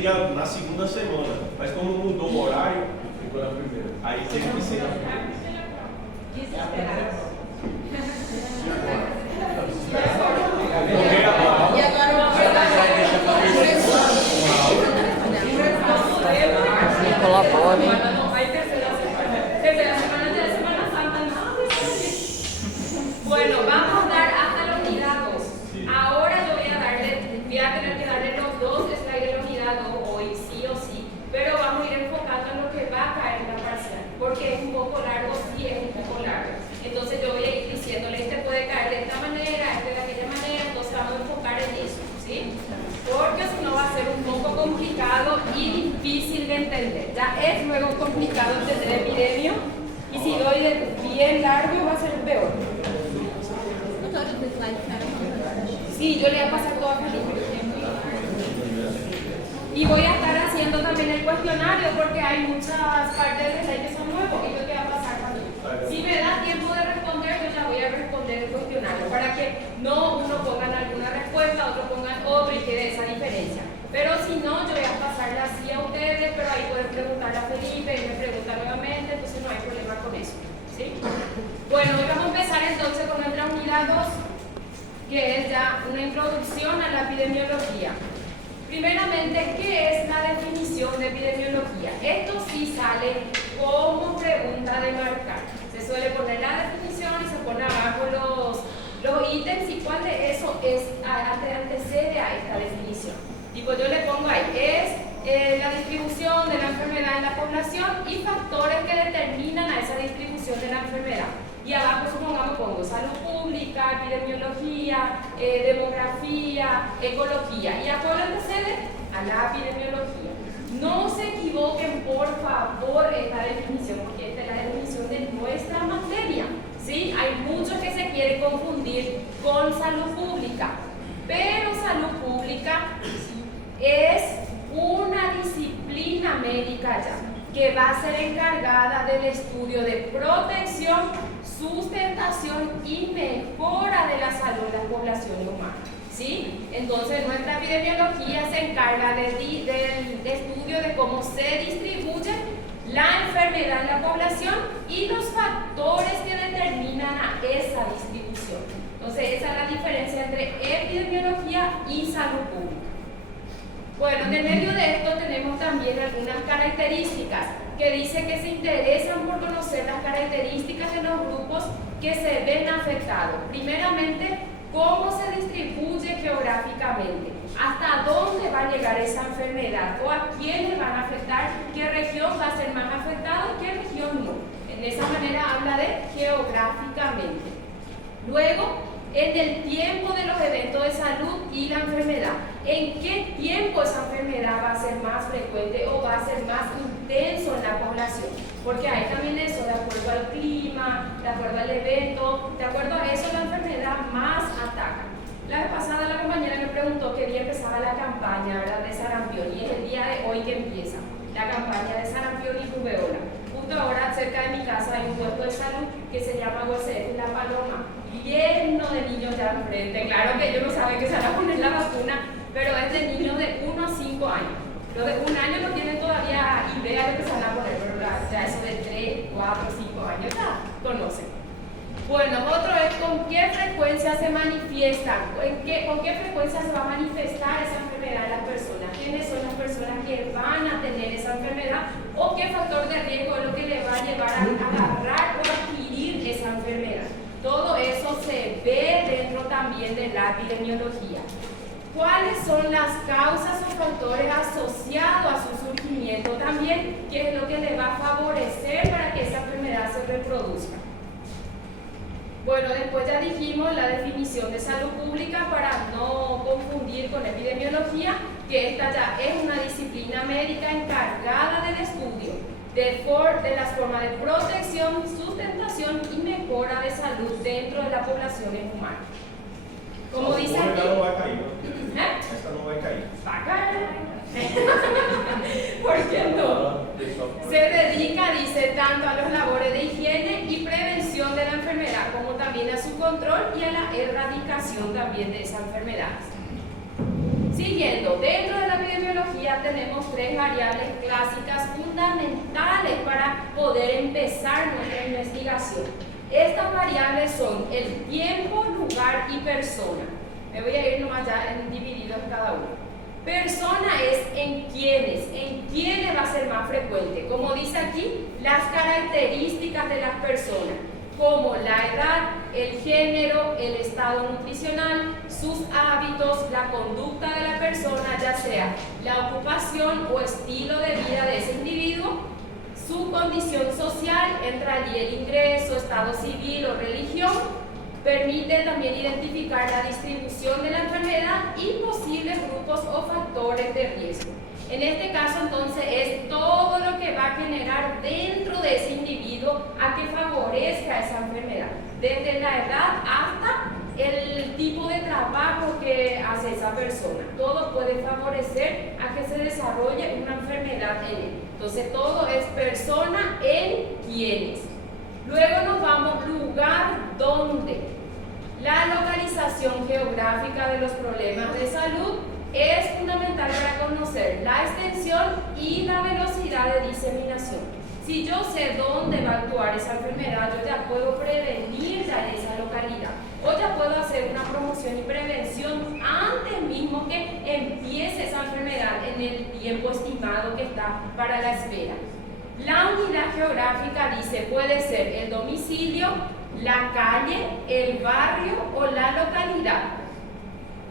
seria na segunda semana. Mas como mudou o horário, ficou na primeira. Aí teve que ser na primeira. E agora uma colabora. Bueno, vamos a dar hasta la unidad 2. Ahora yo voy a tener que darle los dos slides de la unidad 2 hoy, sí o sí. Pero vamos a ir enfocando en lo que va a caer en la parcial. Porque es un poco largo, sí es un poco largo. Entonces yo voy a ir diciéndole, este puede caer de esta manera, este de aquella manera, entonces vamos a enfocar en eso, ¿sí? Porque si no va a ser un poco complicado y difícil de entender. Ya es luego complicado entender epidemio y si doy de bien largo va a ser peor. Sí, yo le voy a pasar todo a Felipe. Y voy a estar haciendo también el cuestionario porque hay muchas partes del slide que son nuevos y yo te voy a pasar también. Si me da tiempo de responder, yo ya voy a responder el cuestionario para que no uno pongan alguna respuesta, otro pongan otra y quede esa diferencia. Pero si no, yo voy a pasarla así a ustedes, pero ahí pueden preguntarle a Felipe y me pregunta nuevamente, entonces no hay problema con eso, ¿sí? Bueno, hoy vamos a empezar entonces con nuestra unidad 2, que es ya una introducción a la epidemiología. Primeramente, ¿qué es la definición de epidemiología? Esto sí sale como pregunta de marcar. Se suele poner la definición y se pone abajo los ítems y cuál de eso antecede a esta definición. Tipo, yo le pongo ahí, es la distribución de la enfermedad en la población y factores que determinan a esa distribución de la enfermedad. Y abajo, supongamos, pongo salud pública, epidemiología, demografía, ecología. ¿Y a cuál antecede? A la epidemiología. No se equivoquen, por favor, esta definición, porque esta es la definición de nuestra materia. ¿Sí? Hay muchos que se quieren confundir con salud pública, pero salud pública es una disciplina médica ya, que va a ser encargada del estudio de protección, sustentación y mejora de la salud de la población humana. ¿Sí? Entonces nuestra epidemiología se encarga del estudio de cómo se distribuye la enfermedad en la población y los factores que determinan a esa distribución. Entonces esa es la diferencia entre epidemiología y salud pública. Bueno, en medio de esto tenemos también algunas características que dice que se interesan por conocer las características de los grupos que se ven afectados. Primeramente, cómo se distribuye geográficamente, hasta dónde va a llegar esa enfermedad o a quiénes van a afectar, qué región va a ser más afectada y qué región no. En esa manera habla de geográficamente. Luego, en el tiempo de los eventos de salud y la enfermedad. ¿En qué tiempo esa enfermedad va a ser más frecuente o va a ser más intenso en la población? Porque hay también eso, de acuerdo al clima, de acuerdo al evento, de acuerdo a eso la enfermedad más ataca. La vez pasada la compañera me preguntó qué día empezaba la campaña, ¿verdad?, de sarampión, y es el día de hoy que empieza la campaña de sarampión y rubeola. Justo ahora cerca de mi casa hay un puesto de salud que se llama UCF La Paloma, lleno de niños ya al frente. Claro que ellos no saben que se van a poner la vacuna, pero es de niños de 1 a 5 años. Los de 1 año no tienen todavía idea de que se van a poner, pero ya eso de 3, 4, 5 años ya conocen. Bueno, otro es con qué frecuencia se manifiesta, con qué frecuencia se va a manifestar esa enfermedad en las personas, quiénes son las personas que van a tener esa enfermedad o qué factor de riesgo es lo que le va a llevar a agarrar o adquirir esa enfermedad. Todo eso se ve dentro también de la epidemiología. ¿Cuáles son las causas o factores asociados a su surgimiento también? ¿Qué es lo que le va a favorecer para que esa enfermedad se reproduzca? Bueno, después ya dijimos la definición de salud pública para no confundir con epidemiología, que esta ya es una disciplina médica encargada del estudio de las formas de protección, sustentación y mejora de salud dentro de las poblaciones humanas. Como dice aquí, esta no va a caer, ¿no? ¿eh? Esta no va a caer. ¿Va a caer? ¿Por qué no? Se dedica, dice, tanto a las labores de higiene y prevención de la enfermedad, como también a su control y a la erradicación también de esa enfermedad. Siguiendo, dentro de la epidemiología tenemos 3 variables clásicas fundamentales para poder empezar nuestra investigación. Estas variables son el tiempo, lugar y persona. Me voy a ir nomás ya divididos cada uno. Persona es en quiénes va a ser más frecuente. Como dice aquí, las características de las personas, como la edad, el género, el estado nutricional, sus hábitos, la conducta de la persona, ya sea la ocupación o estilo de vida de ese individuo, su condición social, entra allí el ingreso, estado civil o religión. Permite también identificar la distribución de la enfermedad y posibles grupos o factores de riesgo. En este caso, entonces, es todo lo que va a generar dentro de ese individuo a que favorezca esa enfermedad, desde la edad hasta el tipo de trabajo que hace esa persona. Todo puede favorecer a que se desarrolle una enfermedad en él. Entonces, todo es persona en quienes. Luego nos vamos lugar donde. La localización geográfica de los problemas de salud es fundamental para conocer la extensión y la velocidad de diseminación. Si yo sé dónde va a actuar esa enfermedad, yo ya puedo prevenir ya en esa localidad. O ya puedo hacer una promoción y prevención antes mismo que empiece esa enfermedad en el tiempo estimado que está para la espera. La unidad geográfica dice puede ser el domicilio, la calle, el barrio o la localidad.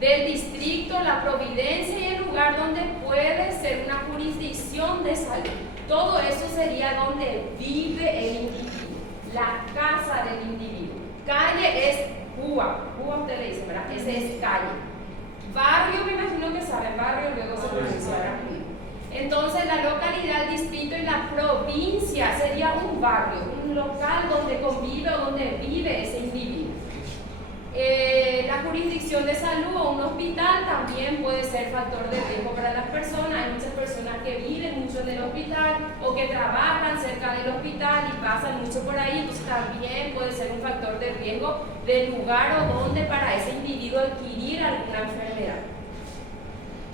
Del distrito, la providencia y el lugar donde puede ser una jurisdicción de salud. Todo eso sería donde vive el individuo, la casa del individuo. Calle es Cuba usted le dice, ¿verdad? Ese es calle. Barrio, me imagino que saben, barrio luego se menciona. Entonces la localidad, el distrito y la provincia sería un barrio, un local donde convive o donde vive ese individuo. La jurisdicción de salud o un hospital también puede ser factor de riesgo para las personas. Hay muchas personas que viven mucho en el hospital o que trabajan cerca del hospital y pasan mucho por ahí, entonces también puede ser un factor de riesgo del lugar o donde para ese individuo adquirir alguna enfermedad.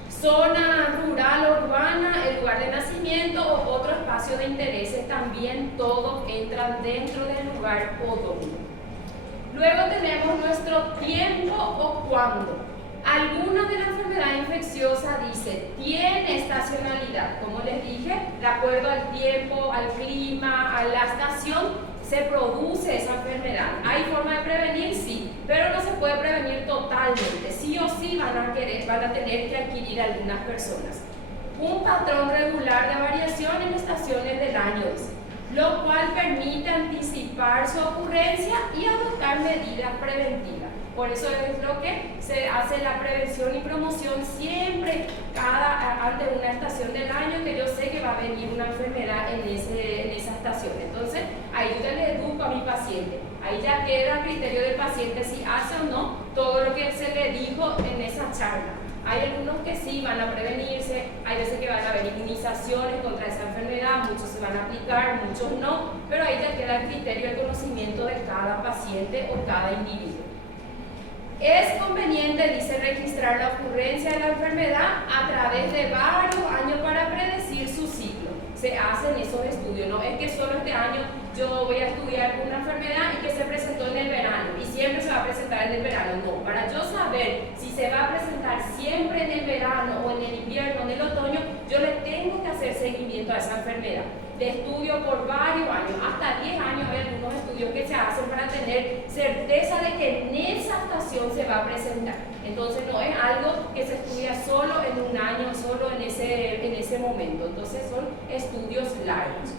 Zona rural o urbana, el lugar de nacimiento o otro espacio de intereses, también todos entran dentro del lugar o donde. Luego tenemos nuestro tiempo o cuándo. Alguna de la enfermedad infecciosa dice, tiene estacionalidad. Como les dije, de acuerdo al tiempo, al clima, a la estación, se produce esa enfermedad. ¿Hay forma de prevenir? Sí, pero no se puede prevenir totalmente. Sí o sí van a tener que adquirir algunas personas. Un patrón regular de variación en estaciones del año, lo cual permite anticipar su ocurrencia y adoptar medidas preventivas. Por eso es lo que se hace la prevención y promoción siempre ante una estación del año que yo sé que va a venir una enfermedad en esa estación. Entonces, ahí yo le educo a mi paciente. Ahí ya queda a criterio del paciente si hace o no todo lo que se le dijo en esa charla. Hay algunos que sí van a prevenirse, hay veces que van a haber inmunizaciones contra esa enfermedad, muchos se van a aplicar, muchos no, pero ahí ya queda el criterio del conocimiento de cada paciente o cada individuo. Es conveniente, dice, registrar la ocurrencia de la enfermedad a través de varios años para predecir su ciclo. Se hacen esos estudios, no es que solo este año yo voy a estudiar una enfermedad y que se presentó en el verano y siempre se va a presentar en el verano. No, para yo saber si se va a presentar siempre en el verano o en el invierno o en el otoño, yo le tengo que hacer seguimiento a esa enfermedad. De estudio por varios años, hasta 10 años hay algunos estudios que se hacen para tener certeza de que en esa estación se va a presentar. Entonces no es algo que se estudia solo en un año, solo en ese momento. Entonces son estudios largos.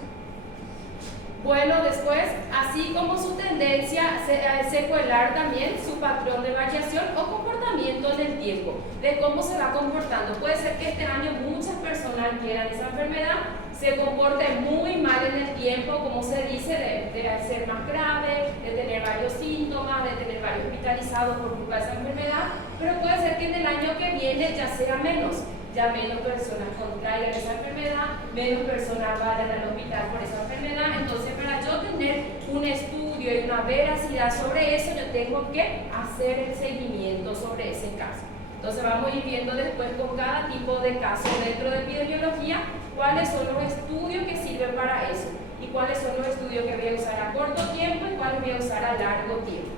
Bueno, después, así como su tendencia a secuelar también su patrón de variación o comportamiento en el tiempo, de cómo se va comportando. Puede ser que este año muchas personas adquieran esa enfermedad, se comporte muy mal en el tiempo, como se dice, de ser más grave, de tener varios síntomas, de tener varios hospitalizados por culpa de esa enfermedad, pero puede ser que en el año que viene ya sea menos. Ya menos personas contraigan esa enfermedad, menos personas vayan al hospital por esa enfermedad. Entonces, para yo tener un estudio y una veracidad sobre eso, yo tengo que hacer el seguimiento sobre ese caso. Entonces vamos a ir viendo después con cada tipo de caso dentro de epidemiología cuáles son los estudios que sirven para eso y cuáles son los estudios que voy a usar a corto tiempo y cuáles voy a usar a largo tiempo.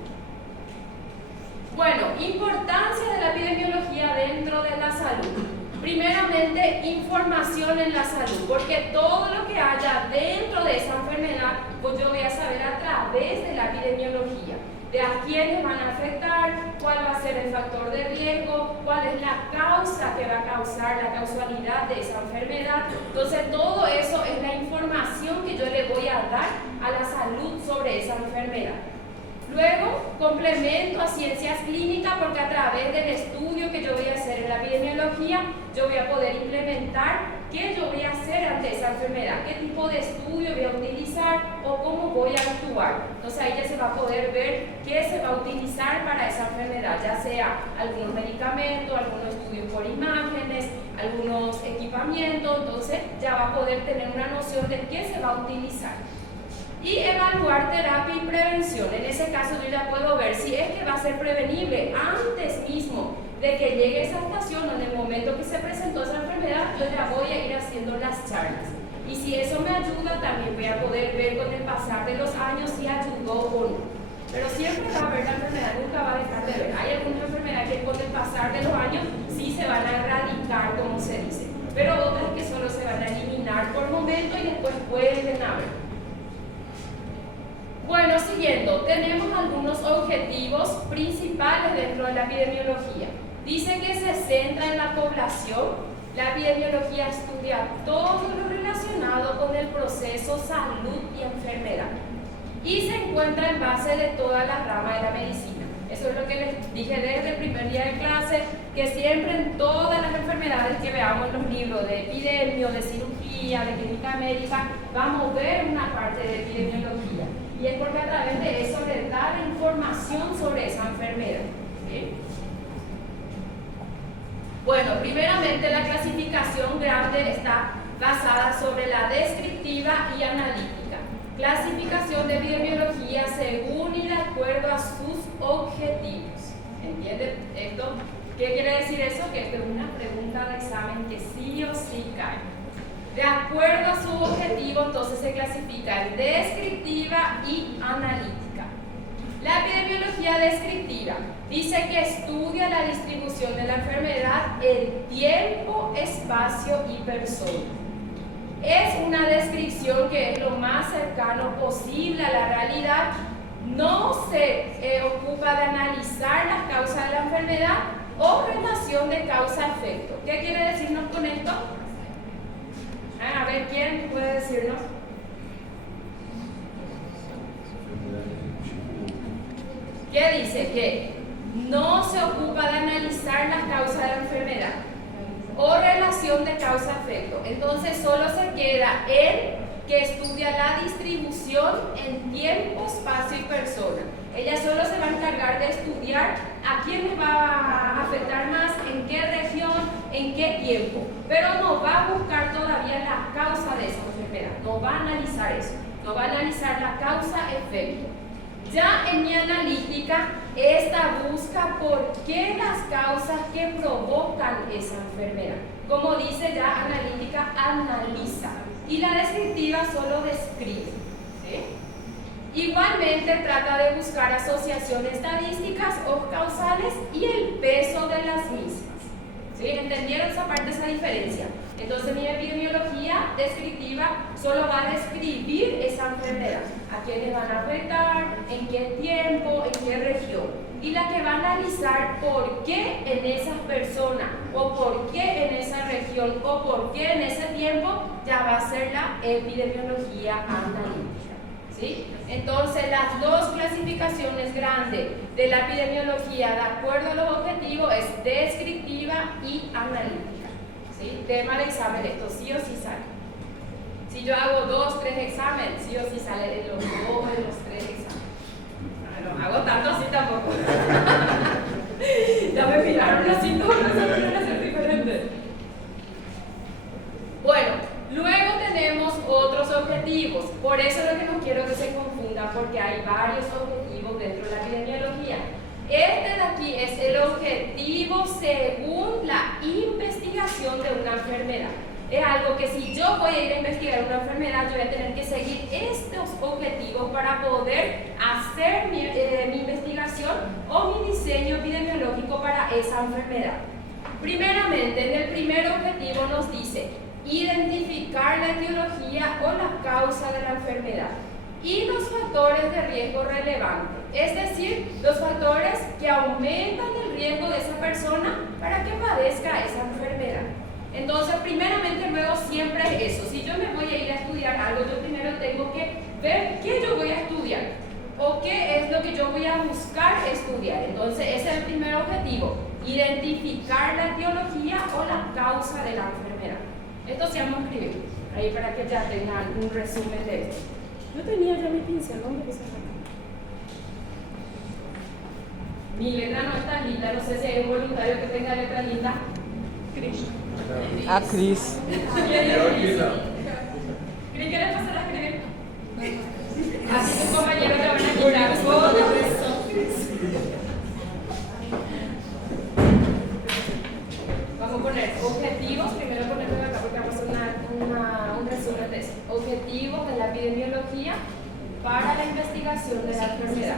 Bueno, importancia de la epidemiología dentro de la salud. Primeramente, información en la salud, porque todo lo que haya dentro de esa enfermedad, pues yo voy a saber a través de la epidemiología, de a quiénes van a afectar, cuál va a ser el factor de riesgo, cuál es la causa que va a causar la causalidad de esa enfermedad. Entonces, todo eso es la información que yo le voy a dar a la salud sobre esa enfermedad. Luego, complemento a ciencias clínicas porque a través del estudio que yo voy a hacer en la epidemiología, yo voy a poder implementar qué yo voy a hacer ante esa enfermedad, qué tipo de estudio voy a utilizar o cómo voy a actuar. Entonces ahí ya se va a poder ver qué se va a utilizar para esa enfermedad, ya sea algunos medicamentos, algunos estudios por imágenes, algunos equipamientos, entonces ya va a poder tener una noción de qué se va a utilizar. Y evaluar terapia y prevención. En ese caso yo ya puedo ver si es que va a ser prevenible antes mismo de que llegue esa estación o en el momento que se presentó esa enfermedad, yo ya voy a ir haciendo las charlas. Y si eso me ayuda, también voy a poder ver con el pasar de los años si ayudó o no. Pero siempre va a haber la enfermedad, nunca va a dejar de ver. Hay alguna enfermedad que con el pasar de los años sí se van a erradicar, como se dice. Pero otras que solo se van a eliminar por momento y después vuelven a ver. Bueno, siguiendo, tenemos algunos objetivos principales dentro de la epidemiología. Dice que se centra en la población. La epidemiología estudia todo lo relacionado con el proceso salud y enfermedad. Y se encuentra en base de todas las ramas de la medicina. Eso es lo que les dije desde el primer día de clase, que siempre en todas las enfermedades que veamos en los libros de epidemio, de cirugía, de clínica médica, vamos a ver una parte de epidemiología. Y es porque a través de eso les da la información sobre esa enfermedad. ¿Sí? Bueno, primeramente la clasificación grande está basada sobre la descriptiva y analítica. Clasificación de epidemiología según y de acuerdo a sus objetivos. ¿Entienden esto? ¿Qué quiere decir eso? Que esto es una pregunta de examen que sí o sí cae. De acuerdo a su objetivo, entonces se clasifica en descriptiva y analítica. La epidemiología descriptiva dice que estudia la distribución de la enfermedad en tiempo, espacio y persona. Es una descripción que es lo más cercano posible a la realidad. No se ocupa de analizar las causas de la enfermedad o relación de causa-efecto. ¿Qué quiere decirnos con esto? A ver, ¿quién puede decirnos? ¿Qué dice? Que no se ocupa de analizar las causas de la enfermedad o relación de causa-efecto. Entonces solo se queda en que estudia la distribución en tiempo, espacio y persona. Ella solo se va a encargar de estudiar a quién les va a afectar más, en qué región, en qué tiempo. Pero no va a buscar todavía la causa de esa enfermedad. No va a analizar eso. No va a analizar la causa-efecto. Ya en mi analítica, esta busca por qué las causas que provocan esa enfermedad. Como dice ya, analítica analiza. Y la descriptiva solo describe. ¿Sí? Igualmente trata de buscar asociaciones estadísticas o causales y el peso de las mismas. ¿Sí? ¿Entendieron esa parte, esa diferencia? Entonces mi epidemiología descriptiva solo va a describir esa enfermedad, a quiénes van a afectar, en qué tiempo, en qué región. Y la que va a analizar por qué en esas personas, o por qué en esa región, o por qué en ese tiempo, ya va a ser la epidemiología analítica. ¿Sí? Entonces las dos clasificaciones grandes de la epidemiología de acuerdo a los objetivos es descriptiva y analítica. ¿Sí? Tema de examen, esto sí o sí sale. Si yo hago 2, 3 exámenes, sí o sí sale de los 2 de los 3 exámenes. No hago tanto así tampoco. Ya me miraron así, todos los exámenes van a ser diferentes. Bueno, luego tenemos otros objetivos. Por eso es lo que no quiero que se confunda, porque hay varios objetivos dentro de la epidemiología. De aquí es el objetivo según la investigación de una enfermedad. Es algo que si yo voy a ir a investigar una enfermedad, yo voy a tener que seguir estos objetivos para poder hacer mi investigación o mi diseño epidemiológico para esa enfermedad. Primeramente, en el primer objetivo nos dice identificar la etiología o la causa de la enfermedad y los factores de riesgo relevantes, es decir, los factores que aumentan el riesgo de esa persona para que padezca esa enfermedad. Entonces, primeramente, luego siempre es eso. Si yo me voy a ir a estudiar algo, yo primero tengo que ver qué yo voy a estudiar o qué es lo que yo voy a buscar estudiar. Entonces, ese es el primer objetivo, identificar la etiología o la causa de la enfermedad. Esto se llama escribir, ahí para que ya tengan un resumen de esto. Yo tenía ya mi pincel, ¿dónde puse acá? Mi letra no está linda, no sé si hay un voluntario que tenga letra linda. Cris. A Cris. ¿Qué le pasa a escribir? Así tus compañeros te van a quitar todo eso. Vamos a poner objetivos, primero ponerlo acá porque vamos a hacer un resumen de eso. Objetivos de la epidemiología para la investigación de la enfermedad.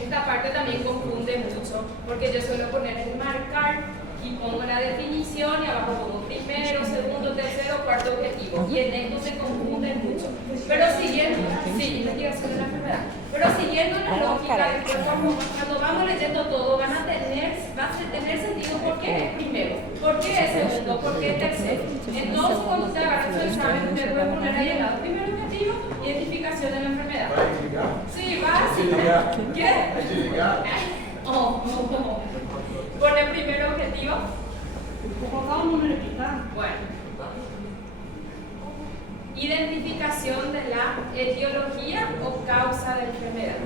Esta parte también confunde mucho porque yo suelo poner enmarcar y pongo la definición y abajo pongo primero, segundo, tercero, cuarto objetivo y en esto se confunden mucho. Pero siguiendo, sí, investigación de la enfermedad. Pero siguiendo la lógica, después cuando vamos leyendo todo va a tener sentido por qué es primero, por qué es segundo, por qué es tercero. Entonces cuando usted agarra su examen, usted puede poner ahí el lado primer objetivo, identificación de la enfermedad. Sí, básico. ¿Qué? Oh, no. Pone el primer objetivo. Bueno. Identificación de la etiología o causa de la enfermedad.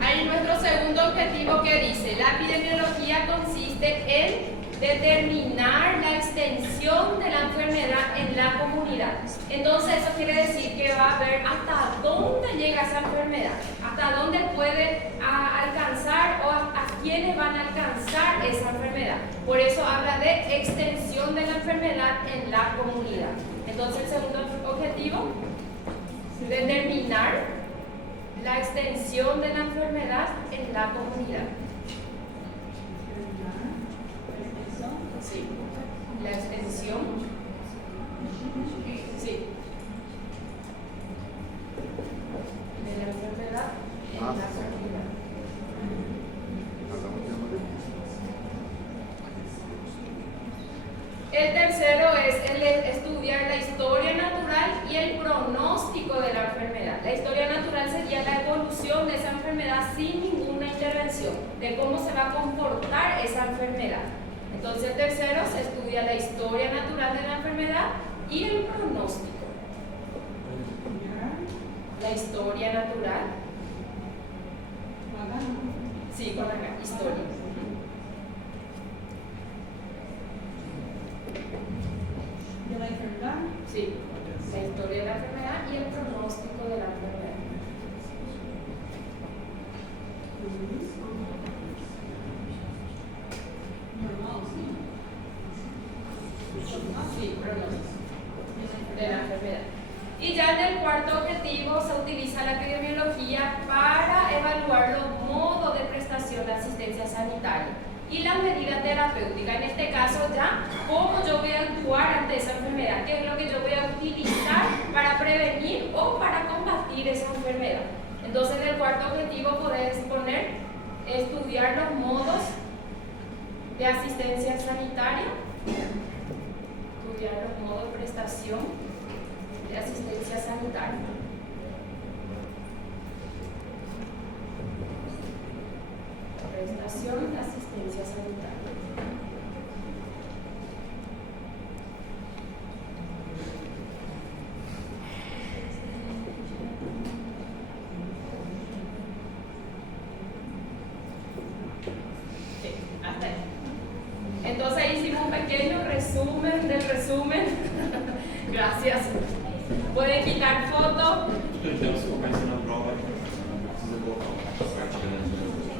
Ahí nuestro segundo objetivo que dice, la epidemiología consiste en determinar la extensión de la enfermedad en la comunidad. Entonces eso quiere decir que va a ver hasta dónde llega esa enfermedad, hasta dónde puede alcanzar o a quiénes van a alcanzar esa enfermedad. Por eso habla de extensión de la enfermedad en la comunidad. Entonces el segundo objetivo, determinar la extensión de la enfermedad en la comunidad. Sí, la extensión. Sí. De la enfermedad en la comunidad. El tercero es el estudiar la historia natural y el pronóstico de la enfermedad. La historia natural sería la evolución de esa enfermedad sin ninguna intervención, de cómo se va a comportar esa enfermedad. Entonces, el tercero se estudia la historia natural de la enfermedad y el pronóstico. La historia natural. Sí, con acá, historia. ¿De la enfermedad? Sí, la historia de la enfermedad y el pronóstico de la enfermedad. Sí, pronóstico de la enfermedad. Y ya en el cuarto objetivo se utiliza la epidemiología para evaluar los modos de prestación de asistencia sanitaria y las medidas terapéuticas. En este caso ya, cómo yo voy a actuar ante esa enfermedad, qué es lo que yo voy a utilizar para prevenir o para combatir esa enfermedad. Entonces en el cuarto objetivo podés poner estudiar los modos de asistencia sanitaria, estudiar los modos de prestación de asistencia sanitaria. Prestación de asistencia sanitaria. Gracias. Pueden quitar fotos. Então, se for pensando na prova, precisa colocar uma parte grande.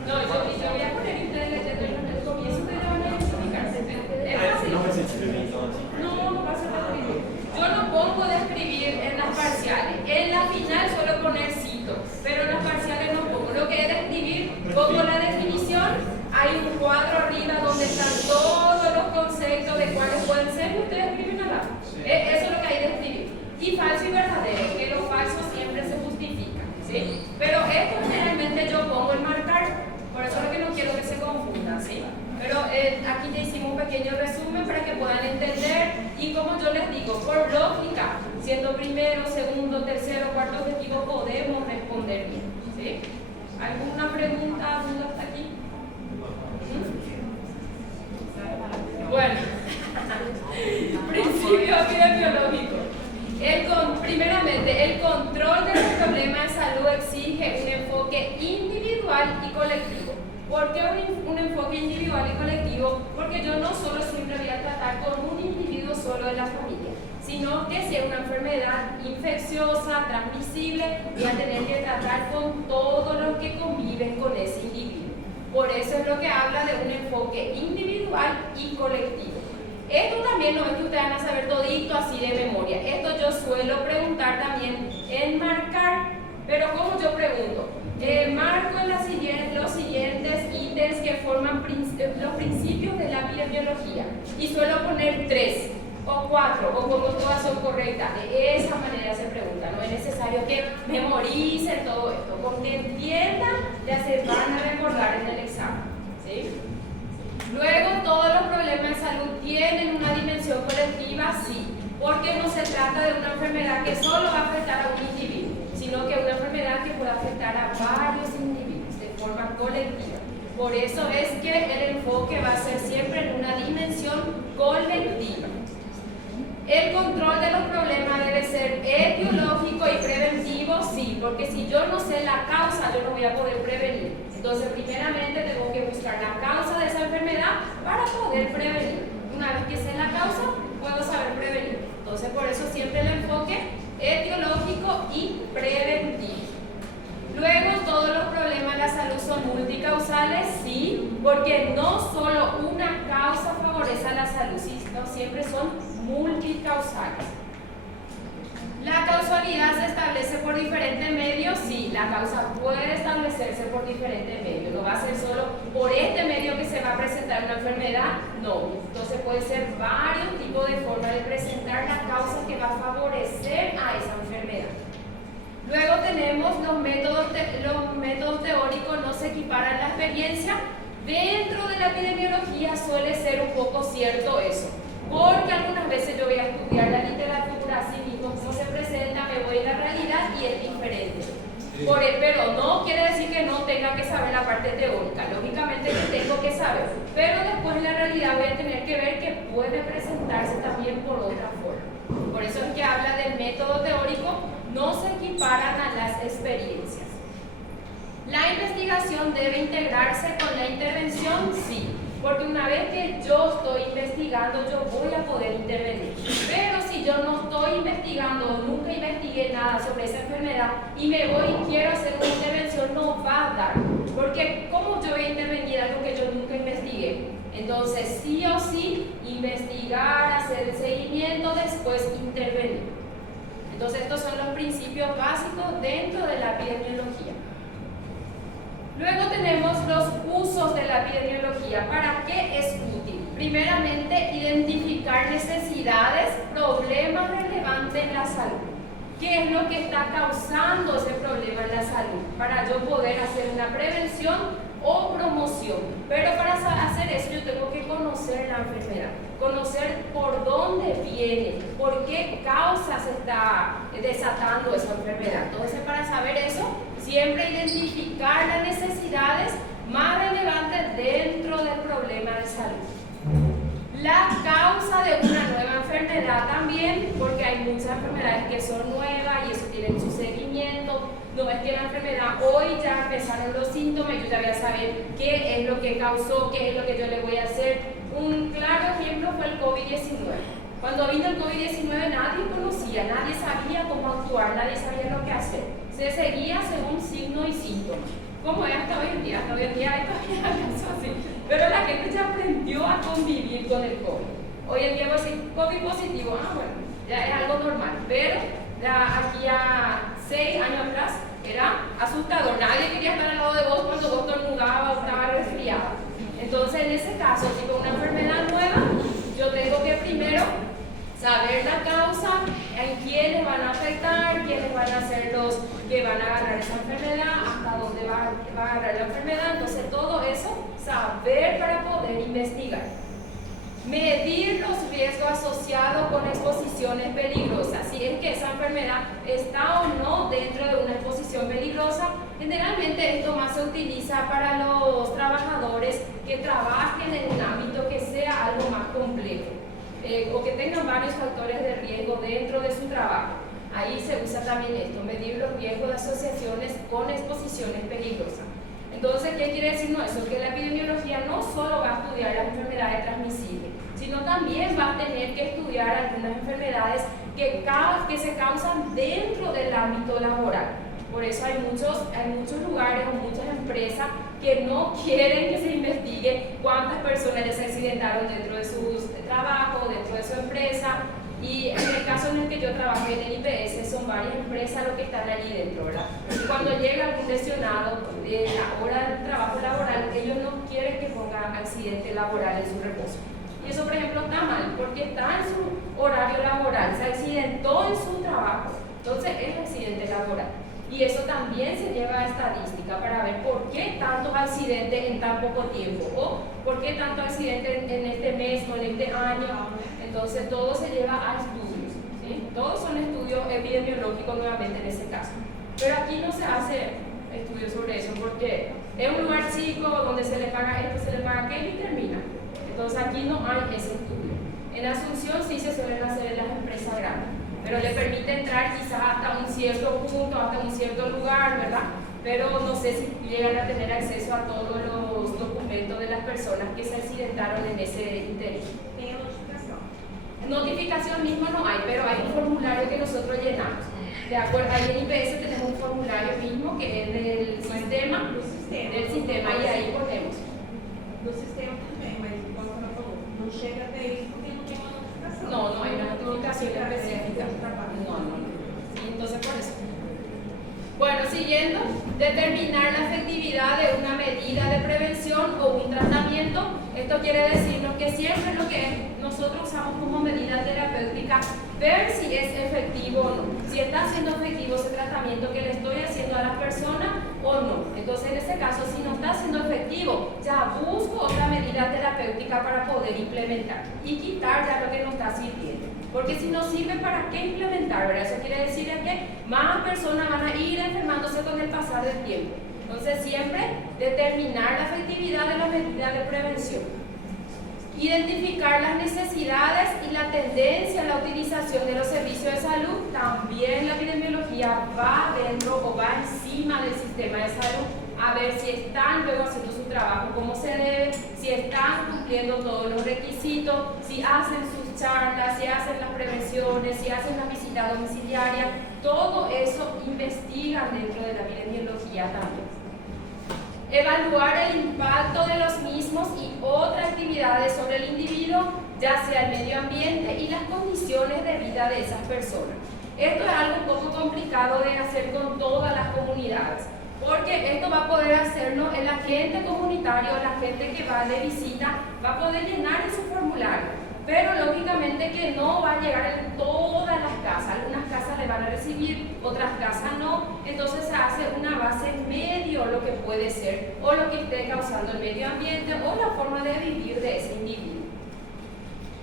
No, yo voy a poner y ustedes leyendo el comienzo, ustedes van a identificarse. Es fácil. Não vai ser escrever então assim? No, no va a ser escribir. Yo no pongo de escribir en las parciales. En la final suelo poner cito, pero en las parciales no pongo. Lo que es de escribir, pongo la definición. Hay un cuadro arriba donde están todos los conceptos de cuáles pueden ser y ustedes escriben al lado. Eso es lo que hay de escribir. Y falso y verdadero, que lo falso siempre se justifica, ¿sí? Pero esto generalmente yo pongo en marcar, por eso es lo que no quiero que se confundan, ¿sí? Pero aquí ya hicimos un pequeño resumen para que puedan entender y como yo les digo, por lógica, siendo primero, segundo, tercero, cuarto objetivo, podemos responder bien, ¿sí? ¿Alguna pregunta, duda hasta aquí? Bueno, principio epidemiológico. Primeramente, el control de los problemas de salud exige un enfoque individual y colectivo. ¿Por qué un enfoque individual y colectivo? Porque yo no solo siempre voy a tratar con un individuo solo de la familia, sino que si es una enfermedad infecciosa, transmisible, voy a tener que tratar con todos los que conviven con ese individuo. Por eso es lo que habla de un enfoque individual y colectivo. Esto también no es que ustedes van a saber todito así de memoria. Esto yo suelo preguntar también en marcar, pero ¿cómo yo pregunto? Marco en los siguientes ítems que forman los principios de la epidemiología y suelo poner 3 o 4 o como todas son correctas. De esa manera se pregunta. No es necesario que memoricen todo esto, con que entiendan ya se van a recordar en el examen, ¿sí? Luego, todos los problemas de salud tienen una dimensión colectiva, sí, porque no se trata de una enfermedad que solo va a afectar a un individuo, sino que una enfermedad que puede afectar a varios individuos de forma colectiva. Por eso es que el enfoque va a ser siempre en una dimensión colectiva. El control de los problemas debe ser etiológico y preventivo, sí, porque si yo no sé la causa, yo no voy a poder prevenir. Entonces, primeramente tengo que buscar la causa de esa enfermedad para poder prevenir. Una vez que sé la causa, puedo saber prevenir. Entonces, por eso siempre el enfoque etiológico y preventivo. Luego, todos los problemas de la salud son multicausales, sí, porque no solo una causa favorece a la salud, sino siempre son multicausales. ¿La causalidad se establece por diferentes medios? Sí, la causa puede establecerse por diferentes medios. No va a ser solo por este medio que se va a presentar una enfermedad, no. Entonces puede ser varios tipos de formas de presentar la causa que va a favorecer a esa enfermedad. Luego tenemos los métodos teóricos, no se equiparan a la experiencia. Dentro de la epidemiología suele ser un poco cierto eso. Porque algunas veces yo voy a estudiar la literatura así mismo, como se presenta, me voy a la realidad y es diferente. Pero no quiere decir que no tenga que saber la parte teórica, lógicamente que tengo que saber, pero después en la realidad voy a tener que ver que puede presentarse también por otra forma. Por eso es que habla del método teórico, no se equiparan a las experiencias. ¿La investigación debe integrarse con la intervención? Sí. Porque una vez que yo estoy investigando, yo voy a poder intervenir. Pero si yo no estoy investigando, nunca investigué nada sobre esa enfermedad y me voy y quiero hacer una intervención, no va a dar. Porque ¿cómo yo voy a intervenir algo que yo nunca investigué? Entonces, sí o sí, investigar, hacer el seguimiento, después intervenir. Entonces, estos son los principios básicos dentro de la epidemiología. Luego tenemos los usos de la epidemiología. ¿Para qué es útil? Primeramente, identificar necesidades, problemas relevantes en la salud. ¿Qué es lo que está causando ese problema en la salud? Para yo poder hacer una prevención o promoción. Pero para hacer eso yo tengo que conocer la enfermedad, conocer por dónde viene, por qué causa se está desatando esa enfermedad. Entonces, para saber eso, siempre identificar las necesidades más relevantes dentro del problema de salud. La causa de una nueva enfermedad también, porque hay muchas enfermedades que son nuevas y eso tiene su seguimiento. No es que la enfermedad hoy ya empezaron los síntomas y yo ya voy a saber qué es lo que causó, qué es lo que yo le voy a hacer. Un claro ejemplo fue el COVID-19. Cuando vino el COVID-19 nadie conocía, nadie sabía cómo actuar, nadie sabía lo que hacer. Se seguía según signo y síntoma. Como es hasta hoy en día hay todavía casos así. Pero la gente ya aprendió a convivir con el COVID. Hoy en día va a ser COVID positivo, bueno, ya es algo normal. Pero aquí a 6 años atrás era asustador. Nadie quería estar al lado de vos cuando vos estornudabas o estabas resfriada. Entonces, en ese caso, si con una enfermedad nueva, yo tengo que primero saber la causa, en quiénes van a afectar, quiénes van a ser los que van a agarrar esa enfermedad, hasta dónde va a agarrar la enfermedad. Entonces, todo eso, saber para poder investigar. Medir los riesgos asociados con exposiciones peligrosas. Si es que esa enfermedad está o no dentro de una exposición peligrosa, generalmente esto más se utiliza para los trabajadores que trabajen en un ámbito que sea algo más complejo o que tengan varios factores de riesgo dentro de su trabajo. Ahí se usa también esto, medir los riesgos de asociaciones con exposiciones peligrosas. Entonces, ¿qué quiere decirnos eso? Que la epidemiología no solo va a estudiar las enfermedades transmisibles, sino también va a tener que estudiar algunas enfermedades que se causan dentro del ámbito laboral. Por eso hay muchos lugares o muchas empresas que no quieren que se investigue cuántas personas ya se accidentaron dentro de sus trabajos, dentro de su empresa. Y en el caso en el que yo trabajé en el IPS, son varias empresas los que están allí dentro, ¿verdad? Y cuando llega algún lesionado de la hora del trabajo laboral, ellos no quieren que ponga accidente laboral en su reposo. Y eso, por ejemplo, está mal, porque está en su horario laboral, se accidentó en su trabajo, entonces es accidente laboral. Y eso también se lleva a estadística para ver por qué tantos accidentes en tan poco tiempo, o por qué tanto accidente en este mes o en este año. Entonces todo se lleva a estudios, ¿sí? Todos son estudios epidemiológicos nuevamente en ese caso. Pero aquí no se hace estudios sobre eso porque es un lugar chico donde se le paga esto, se le paga aquello y termina. Entonces aquí no hay ese estudio. En Asunción sí se suelen hacer en las empresas grandes, pero le permite entrar quizás hasta un cierto punto, hasta un cierto lugar, ¿verdad? Pero no sé si llegan a tener acceso a todos los documentos de las personas que se accidentaron en ese interín. Notificación misma no hay, pero hay un formulario que nosotros llenamos. De acuerdo, ahí en IPS tenemos un formulario mismo que es del sistema, y ahí ponemos. Do sistema também, mas igual a senhora falou, não chega até isso porque não tem uma notificação. No hay una notificación específica. No. Sí, entonces por eso. Bueno, siguiendo, determinar la efectividad de una medida de prevención o un tratamiento. Esto quiere decirnos que siempre lo que nosotros usamos como medida terapéutica, ver si es efectivo o no, si está siendo efectivo ese tratamiento que le estoy haciendo a la persona o no. Entonces, en ese caso, si no está siendo efectivo, ya busco otra medida terapéutica para poder implementar y quitar ya lo que no está sirviendo. Porque si no sirve, ¿para qué implementar? ¿Verdad? Eso quiere decir que más personas van a ir enfermándose con el pasar del tiempo. Entonces, siempre determinar la efectividad de las medidas de prevención. Identificar las necesidades y la tendencia a la utilización de los servicios de salud. También la epidemiología va dentro o va encima del sistema de salud a ver si están luego haciendo su trabajo como se debe, si están cumpliendo todos los requisitos, si hacen sus charlas, si hacen las prevenciones, si hacen las visitas domiciliarias. Todo eso investigan dentro de la epidemiología también. Evaluar el impacto de los mismos y otras actividades sobre el individuo, ya sea el medio ambiente y las condiciones de vida de esas personas. Esto es algo un poco complicado de hacer con todas las comunidades, porque esto va a poder hacerlo el agente comunitario, la gente que va de visita, va a poder llenar ese formulario, pero lógicamente que no va a llegar en todas las casas. Algunas casas le van a recibir, otras casas no. Entonces se hace una base medio lo que puede ser o lo que esté causando el medio ambiente o la forma de vivir de ese individuo.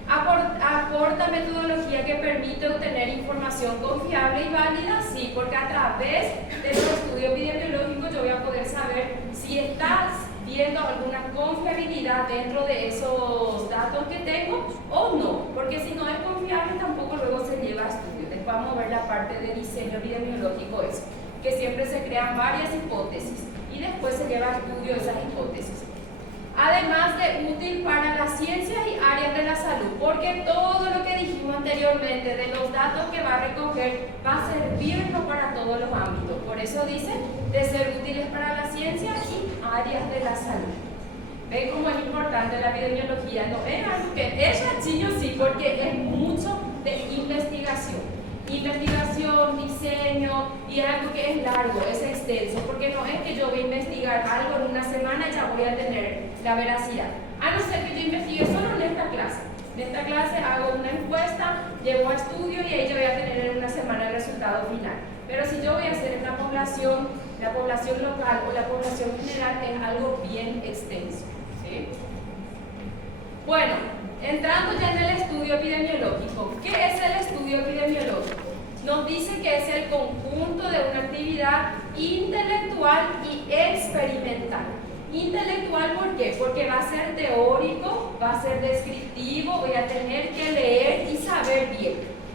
¿Aporta metodología que permite obtener información confiable y válida? Sí, porque a través de los estudios epidemiológicos yo voy a poder saber si estás viendo alguna confiabilidad dentro de esos datos que tengo o no, porque si no es confiable tampoco luego se lleva a estudio. Después vamos a ver la parte de diseño epidemiológico, eso, que siempre se crean varias hipótesis y después se lleva a estudio esas hipótesis. además de útil para las ciencias y áreas de la salud, porque todo lo que dijimos anteriormente de los datos que va a recoger va a servirnos para todos los ámbitos. Por eso dice de ser útiles para la ciencia y áreas de la salud. ¿Ven cómo es importante la epidemiología? No es algo que es chillo, sí, porque es mucho de investigación. Investigación, diseño, y es algo que es largo, es extenso, porque no es que yo voy a investigar algo en una semana y ya voy a tener la veracidad. A no ser que yo investigue solo en esta clase. En esta clase hago una encuesta, llevo a estudio y ahí yo voy a tener en una semana el resultado final. Pero si yo voy a hacer en la población local o la población general, es algo bien extenso. ¿Sí? Bueno, entrando ya en el estudio epidemiológico, ¿qué es el estudio epidemiológico? Nos dice que es el conjunto de una actividad intelectual y experimental. Intelectual, ¿por qué? Porque va a ser teórico, va a ser descriptivo, voy a tener que leer y saber bien.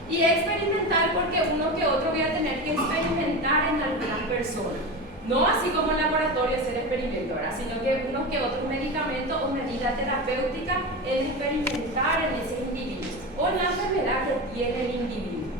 Y experimental porque uno que otro voy a tener que experimentar en algunas personas. No así como en laboratorio hacer experimentos, sino que unos que otros medicamentos o medida terapéutica en experimentar en ese individuo o en la enfermedad que tiene el individuo.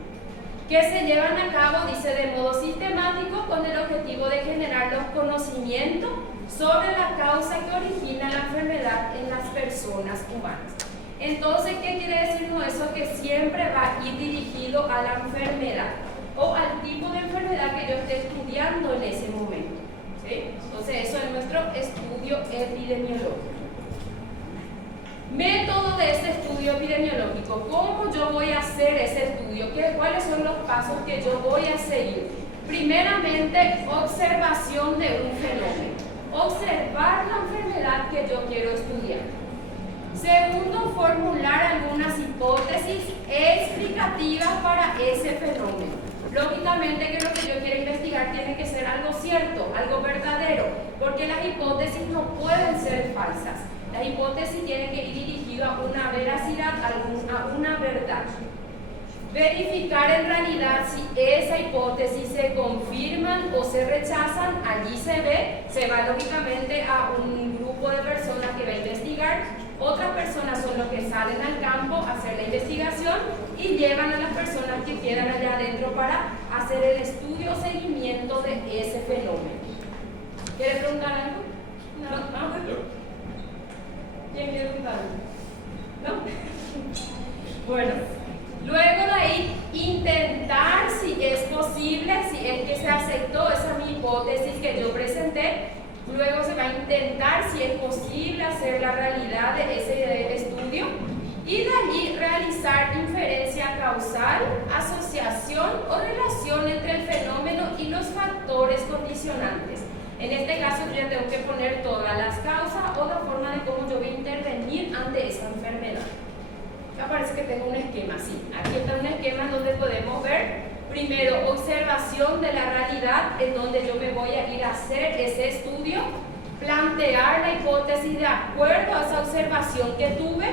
Que se llevan a cabo, dice, de modo sistemático con el objetivo de generar los conocimientos sobre la causa que origina la enfermedad en las personas humanas. Entonces, ¿qué quiere decirnos eso? Que siempre va a ir dirigido a la enfermedad o al tipo de enfermedad que yo esté estudiando en ese momento. ¿Sí? Entonces, eso es nuestro estudio epidemiológico. Método de este estudio epidemiológico. ¿Cómo yo voy a hacer ese estudio? ¿Cuáles son los pasos que yo voy a seguir? Primeramente, observación de un fenómeno. Observar la enfermedad que yo quiero estudiar. Segundo, formular algunas hipótesis explicativas para ese fenómeno. Lógicamente que lo que yo quiero investigar tiene que ser algo cierto, algo verdadero, porque las hipótesis no pueden ser falsas. Las hipótesis tienen que ir dirigidas a una veracidad, a una verdad. Verificar en realidad si esa hipótesis se confirman o se rechazan, allí se va lógicamente a un grupo de personas que va a investigar. Otras personas son los que salen al campo a hacer la investigación y llevan a las personas que quedan allá adentro para hacer el estudio o seguimiento de ese fenómeno. ¿Quiere preguntar algo? ¿No? ¿Quién quiere preguntar algo? ¿No? Bueno, luego de ahí intentar si es posible, si es que se aceptó esa mi hipótesis que yo presenté. Luego se va a intentar si es posible hacer la realidad de ese estudio y de allí realizar inferencia causal, asociación o relación entre el fenómeno y los factores condicionantes. En este caso yo ya tengo que poner todas las causas o la forma de cómo yo voy a intervenir ante esa enfermedad. Acá parece que tengo un esquema, sí. Aquí está un esquema donde podemos ver primero, observación de la realidad, en donde yo me voy a ir a hacer ese estudio, plantear la hipótesis de acuerdo a esa observación que tuve,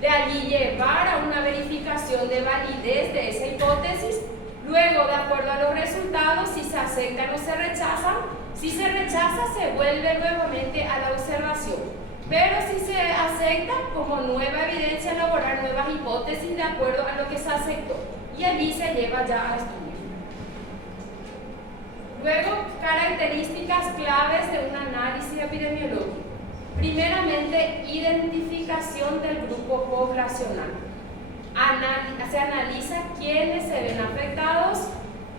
de allí llevar a una verificación de validez de esa hipótesis, luego, de acuerdo a los resultados, si se aceptan o se rechazan, si se rechaza, se vuelve nuevamente a la observación. Pero si se acepta, como nueva evidencia, elaborar nuevas hipótesis de acuerdo a lo que se aceptó. Y allí se lleva ya a estudio. Luego, características claves de un análisis epidemiológico. Primeramente, identificación del grupo poblacional. Se analiza quiénes se ven afectados,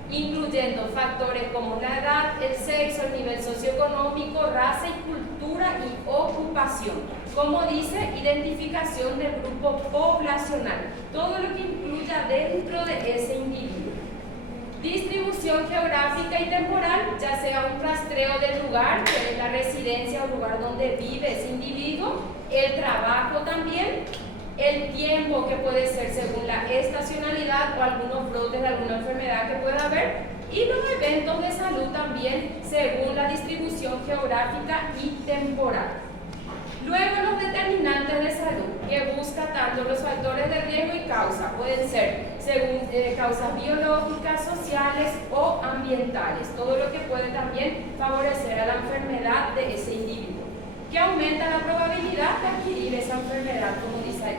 incluyendo factores como la edad, el sexo, el nivel socioeconómico, raza y cultura y ocupación. Como dice, identificación del grupo poblacional, todo lo que incluya dentro de ese individuo. Distribución geográfica y temporal, ya sea un rastreo del lugar, que es la residencia o lugar donde vive ese individuo, el trabajo también, el tiempo que puede ser según la estacionalidad o algunos brotes de alguna enfermedad que pueda haber, y los eventos de salud también según la distribución geográfica y temporal. Luego, los determinantes de salud, que busca tanto los factores de riesgo y causa, pueden ser según causas biológicas, sociales o ambientales, todo lo que puede también favorecer a la enfermedad de ese individuo. que aumenta la probabilidad de adquirir esa enfermedad, como dice ahí.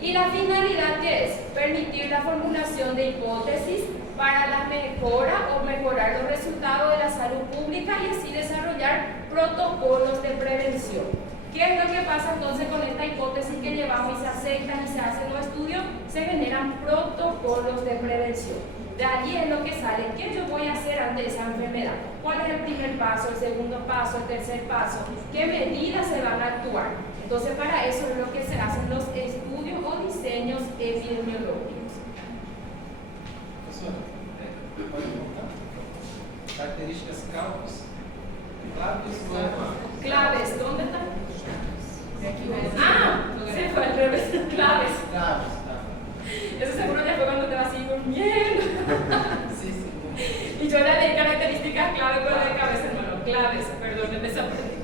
Y la finalidad que es permitir la formulación de hipótesis para la mejora o mejorar los resultados de la salud pública y así desarrollar protocolos de prevención. ¿Qué es lo que pasa entonces con esta hipótesis que llevamos y se aceptan y se hacen los estudios? Se generan protocolos de prevención. De allí es lo que sale. ¿Qué yo voy a hacer ante esa enfermedad? ¿Cuál es el primer paso, el segundo paso, el tercer paso? ¿Qué medidas se van a actuar? Entonces, para eso es lo que se hacen los estudios o diseños epidemiológicos. Professora, pode contar? Características claves. Claves, ¿dónde están? Ah, se fue al revés. Claves. Eso seguro ya fue cuando te vas así durmiendo. Sí, sí. Y yo le di características clave, pero de cabeza, hermano. Claves, perdón, me desaprendí.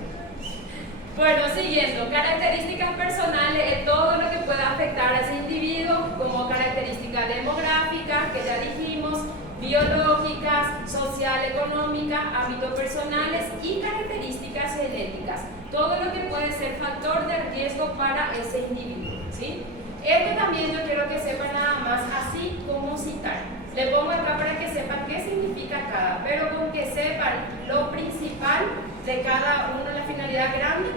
Bueno, siguiendo, características personales es todo lo que pueda afectar a ese individuo, como características demográficas, que ya dijimos, biológicas, social, económicas, ámbitos personales y características genéticas. Todo lo que puede ser factor de riesgo para ese individuo, ¿sí? Esto también yo quiero que sepan nada más, así como citar. Le pongo acá para que sepan qué significa cada, pero con que sepan lo principal de cada uno, la finalidad grande,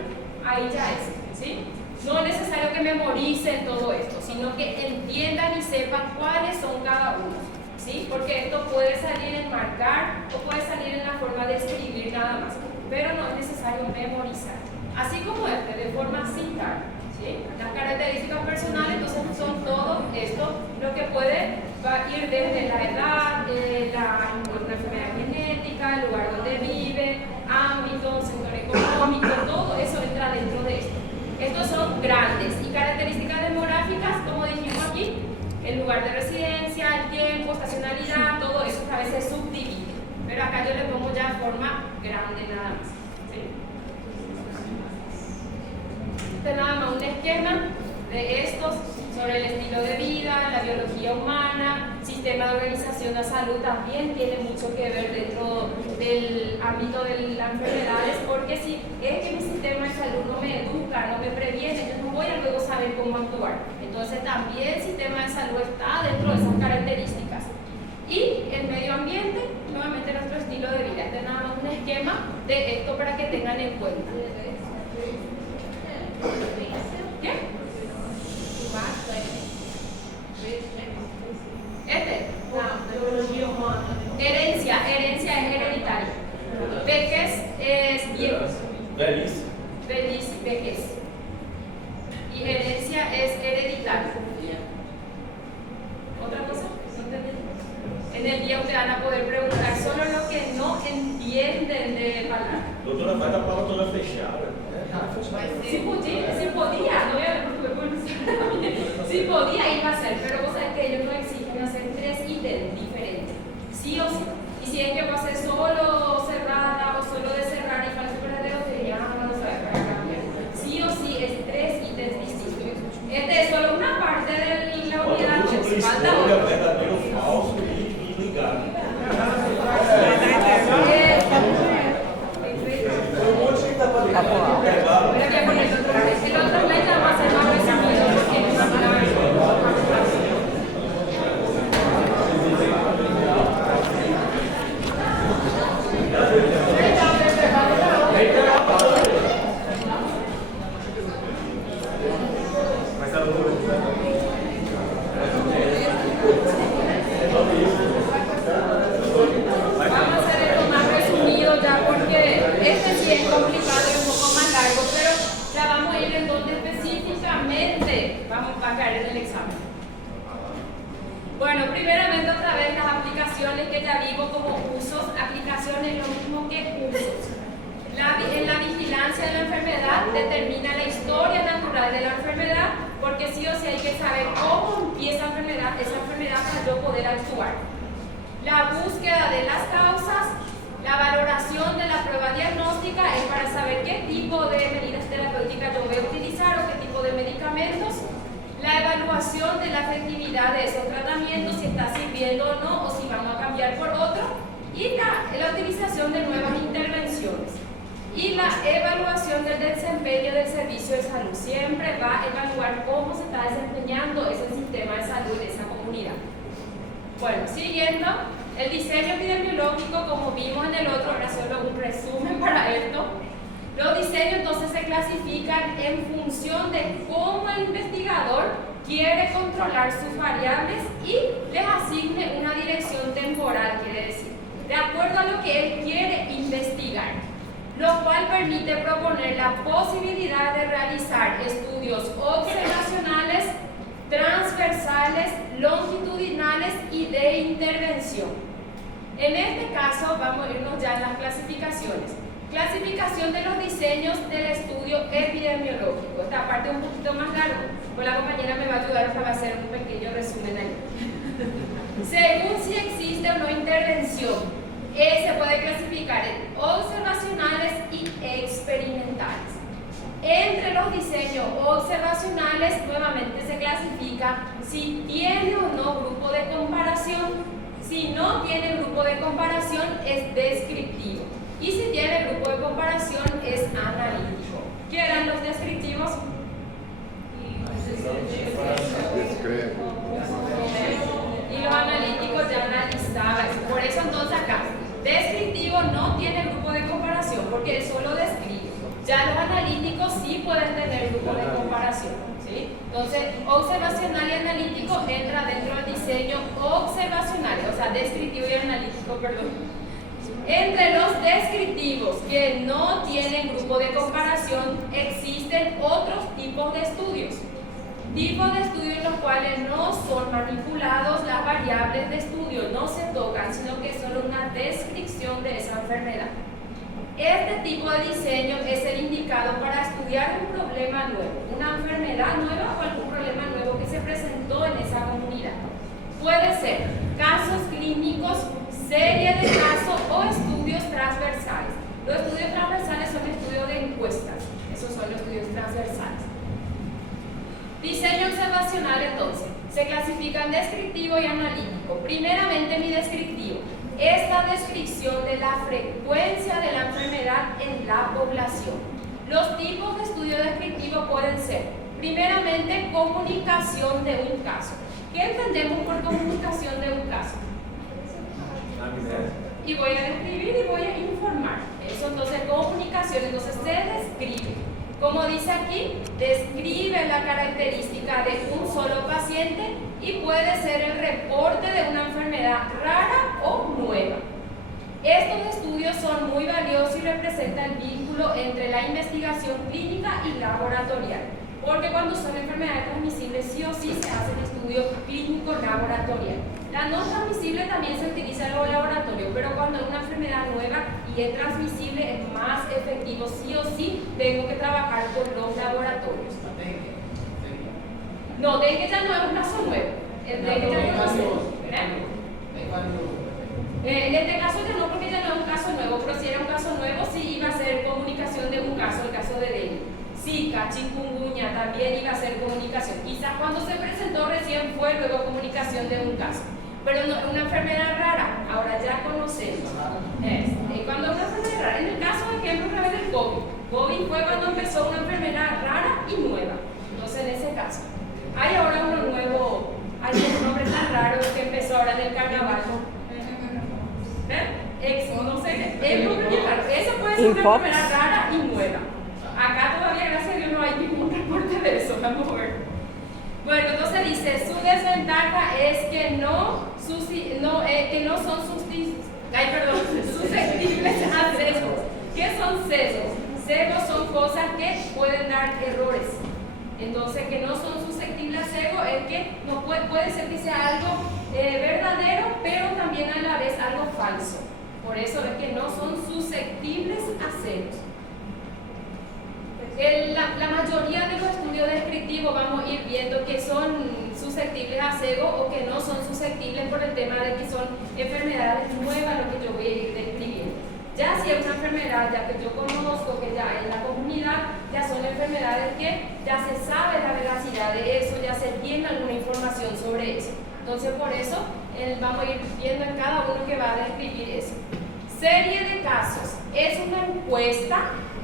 ahí ya es, ¿sí? No es necesario que memoricen todo esto, sino que entiendan y sepan cuáles son cada uno, ¿sí? Porque esto puede salir en marcar o puede salir en la forma de escribir nada más, pero no es necesario memorizar. Así como de forma citar, ¿sí? Las características personales, entonces son todo esto, lo que puede ir desde la edad, una enfermedad genética, el lugar donde vive, ámbito, sector económico, todo eso entra dentro de esto. Estos son grandes y características demográficas, como dijimos aquí, el lugar de residencia, el tiempo, estacionalidad, todo eso a veces se subdivide. Pero acá yo le pongo ya forma grande nada más. ¿Sí? Este nada más un esquema de estos sobre el estilo de vida, la biología humana, sistema de organización de la salud también tiene mucho que ver dentro del ámbito de las enfermedades, porque si es que mi sistema de salud no me educa, no me previene, yo no voy a luego saber cómo actuar. Entonces también el sistema de salud está dentro de esas características. Y el medio ambiente, nuevamente nuestro estilo de vida. Este es nada más un esquema de esto para que tengan en cuenta. ¿Qué? Herencia es hereditaria. Vejez es viejo. Vejez. Y herencia es hereditaria. ¿Otra cosa? ¿No entendí? En el día ustedes van a poder preguntar solo lo que no entienden de palabra. Doutora, vai dar para toda fechada. Si podía, no voy a ver por si podía ir a hacer, pero vos sabés que ellos no exigen hacer 3 ítems diferentes, sí o sí. Y si es que va a ser solo cerrada o solo de cerrar y falso verdadero, te dirían, no sabes para cambiar. Sí o sí es 3 ítems distintos. Este es solo una parte de la unidad, pues falta otra. Verdadeiro, falso e ligado. El otro mes va a ser más resumido porque no va a Vamos a hacer esto más resumido ya porque este sí es complicado y un poco más largo, pero ya vamos a ir en donde específicamente vamos a caer en el examen. Bueno, primeramente otra vez las aplicaciones que ya vimos como usos, aplicaciones lo mismo que usos. En la vigilancia de la enfermedad determina la historia natural de la enfermedad, porque sí o sí hay que saber cómo empieza esa enfermedad para yo poder actuar. La búsqueda de las causas, la valoración de la prueba diagnóstica es para saber qué tipo de medidas terapéuticas yo voy a utilizar o qué tipo de medicamentos. La evaluación de la efectividad de esos tratamientos, si está sirviendo o no, o si vamos a cambiar por otro. Y la utilización de nuevas intervenciones. Y la evaluación del desempeño del servicio de salud siempre va a evaluar cómo se está desempeñando ese sistema de salud en esa comunidad. Bueno, siguiendo, el diseño epidemiológico, como vimos en el otro, ahora solo un resumen para esto. Los diseños entonces se clasifican en función de cómo el investigador quiere controlar sus variables y les asigne una dirección temporal, quiere decir, de acuerdo a lo que él quiere investigar, lo cual permite proponer la posibilidad de realizar estudios observacionales, transversales, longitudinales y de intervención. En este caso vamos a irnos ya a las clasificaciones. Clasificación de los diseños del estudio epidemiológico. Esta parte es un poquito más larga, pues la compañera me va a ayudar para hacer un pequeño resumen ahí. Según si existe o no intervención, se puede clasificar en observacionales y experimentales. Entre los diseños observacionales, nuevamente se clasifica si tiene o no grupo de comparación. Si no tiene grupo de comparación, es descriptivo. Y si tiene grupo de comparación, es analítico. ¿Qué eran los descriptivos? Y los analíticos ya analizaban. Por eso entonces acá, descriptivo no tiene grupo de comparación, porque él solo describe. Ya los analíticos sí pueden tener grupo de comparación, ¿sí? Entonces, observacional y analítico entra dentro del diseño observacional, o sea, descriptivo y analítico, perdón. Entre los descriptivos que no tienen grupo de comparación, existen otros tipos de estudios. Tipos de estudios en los cuales no son manipulados las variables de estudio, no se tocan, sino que es solo una descripción de esa enfermedad. Este tipo de diseño es el indicado para estudiar un problema nuevo, una enfermedad nueva o algún problema nuevo que se presentó en esa comunidad. Puede ser casos clínicos, serie de casos o estudios transversales. Los estudios transversales son estudios de encuestas, esos son los estudios transversales. Diseño observacional entonces, se clasifica en descriptivo y analítico. Primeramente mi descriptivo es la descripción de la frecuencia de la enfermedad en la población. Los tipos de estudio descriptivo pueden ser, primeramente, comunicación de un caso. ¿Qué entendemos por comunicación de un caso? Y voy a describir y voy a informar. Eso entonces, comunicación, entonces se describe. Como dice aquí, describe la característica de un solo paciente y puede ser el reporte de una enfermedad rara o nueva. Estos estudios son muy valiosos y representan el vínculo entre la investigación clínica y laboratorial, porque cuando son enfermedades transmisibles sí o sí se hace el estudio clínico laboratorial. La no transmisible también se utiliza en el laboratorio, pero cuando es una enfermedad nueva y es transmisible es más efectivo, sí o sí tengo que trabajar con los laboratorios. No, dengue ya no es un caso nuevo. El dengue ya no es un caso nuevo. En este caso ya no, porque ya no es un caso nuevo, pero si era un caso nuevo sí iba a ser comunicación de un caso, el caso de dengue. Zika, chikungunya también iba a ser comunicación. Quizás cuando se presentó recién fue luego comunicación de un caso. Pero no, una enfermedad rara, ahora ya conocemos. Cuando una enfermedad rara, en el caso de ejemplo del COVID. COVID fue cuando empezó una enfermedad rara y nueva. Entonces en ese caso. Hay ahora uno nuevo, hay un nombre tan raro que empezó ahora en el carnaval. No sé, eso puede ser una enfermedad rara y nueva. Acá todavía, gracias a Dios, no hay ningún reporte de eso. Vamos a ver. Bueno, entonces dice, su desventaja es que no son susceptibles a sesgos. ¿Qué son sesgos? Sesgos son cosas que pueden dar errores. Entonces, que no son susceptibles a sesgos es que no puede ser que sea algo verdadero, pero también a la vez algo falso. Por eso es que no son susceptibles a sesgos. La mayoría de los estudios descriptivos vamos a ir viendo que son susceptibles a sesgo o que no son susceptibles por el tema de que son enfermedades nuevas lo que yo voy a ir describiendo. Ya si es una enfermedad ya que yo conozco, que ya en la comunidad ya son enfermedades que ya se sabe la veracidad de eso, ya se tiene alguna información sobre eso. Entonces por eso vamos a ir viendo en cada uno que va a describir eso. Serie de casos. es una encuesta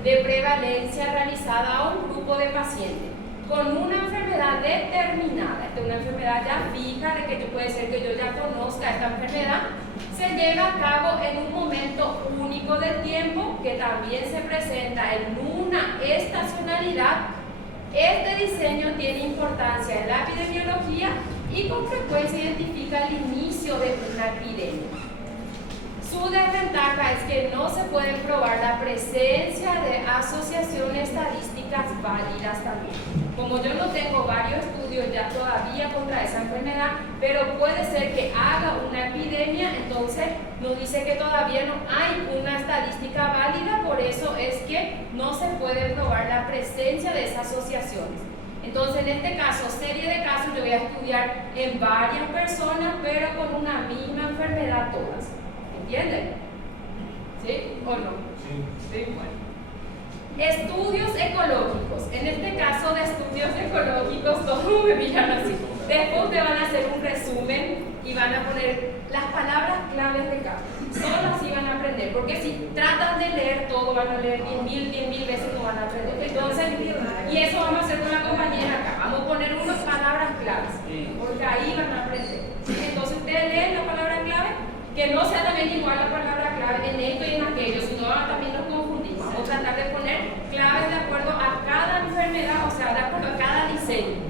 de prevalencia realizada a un grupo de pacientes con una enfermedad determinada. Esta es una enfermedad ya fija, de que puede ser que yo ya conozca esta enfermedad. Se lleva a cabo en un momento único del tiempo que también se presenta en una estacionalidad. Este diseño tiene importancia en la epidemiología y con frecuencia identifica el inicio de una epidemia. Su desventaja es que no se puede probar la presencia de asociaciones estadísticas válidas también. Como yo no tengo varios estudios ya todavía contra esa enfermedad, pero puede ser que haga una epidemia, entonces nos dice que todavía no hay una estadística válida, por eso es que no se puede probar la presencia de esas asociaciones. Entonces, en este caso, serie de casos, yo voy a estudiar en varias personas, pero con una misma enfermedad todas. ¿Entienden? ¿Sí o no? Sí. Bueno. Estudios ecológicos. En este caso de estudios ecológicos, todos me miran así. Después te van a hacer un resumen y van a poner las palabras claves de cada. Solo así van a aprender, porque si tratan de leer todo, van a leer 10.000 veces, no van a aprender. Entonces, y eso vamos a hacer con la compañera acá. Vamos a poner unas palabras claves, porque ahí van a aprender. Entonces, ustedes leen la palabra clave, que no sea también igual la palabra clave en esto y en aquello, sino también nos confundimos. Vamos a tratar de poner claves de acuerdo a cada enfermedad, o sea, de acuerdo a cada diseño.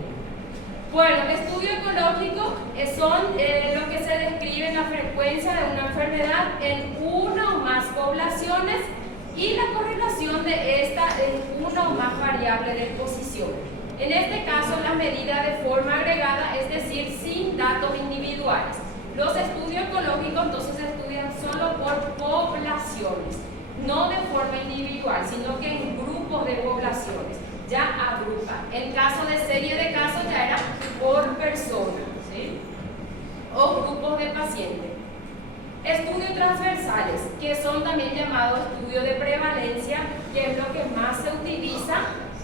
Bueno, estudio ecológico son lo que se describe la frecuencia de una enfermedad en una o más poblaciones y la correlación de esta en una o más variables de exposición. En este caso, la medida de forma agregada, es decir, sin datos individuales. Los estudios ecológicos entonces se estudian solo por poblaciones, no de forma individual, sino que en grupos de poblaciones, ya agrupan. En caso de serie de casos ya era por persona, ¿sí? O grupos de pacientes. Estudios transversales, que son también llamados estudios de prevalencia, que es lo que más se utiliza,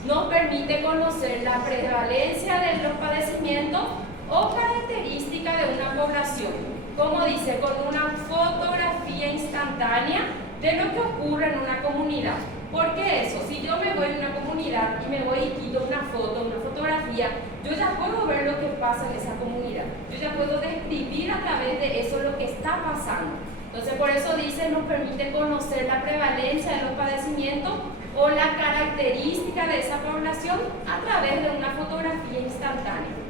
nos permite conocer la prevalencia de los padecimientos o característica de una población, como dice, con una fotografía instantánea de lo que ocurre en una comunidad. ¿Por qué eso? Si yo me voy a una comunidad y me voy y quito una foto, una fotografía, yo ya puedo ver lo que pasa en esa comunidad. Yo ya puedo describir a través de eso lo que está pasando. Entonces, por eso dice, nos permite conocer la prevalencia de los padecimientos o la característica de esa población a través de una fotografía instantánea.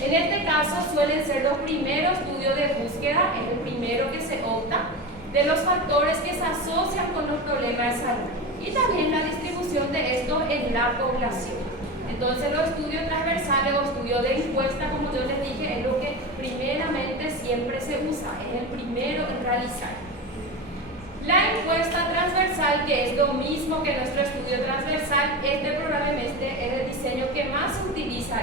En este caso suelen ser los primeros estudios de búsqueda, es el primero que se opta, de los factores que se asocian con los problemas de salud y también la distribución de esto en la población. Entonces los estudios transversales o estudios de encuesta, como yo les dije, es lo que primeramente siempre se usa, es el primero en realizar. La encuesta transversal, que es lo mismo que nuestro estudio transversal, probablemente es el diseño que más se utiliza.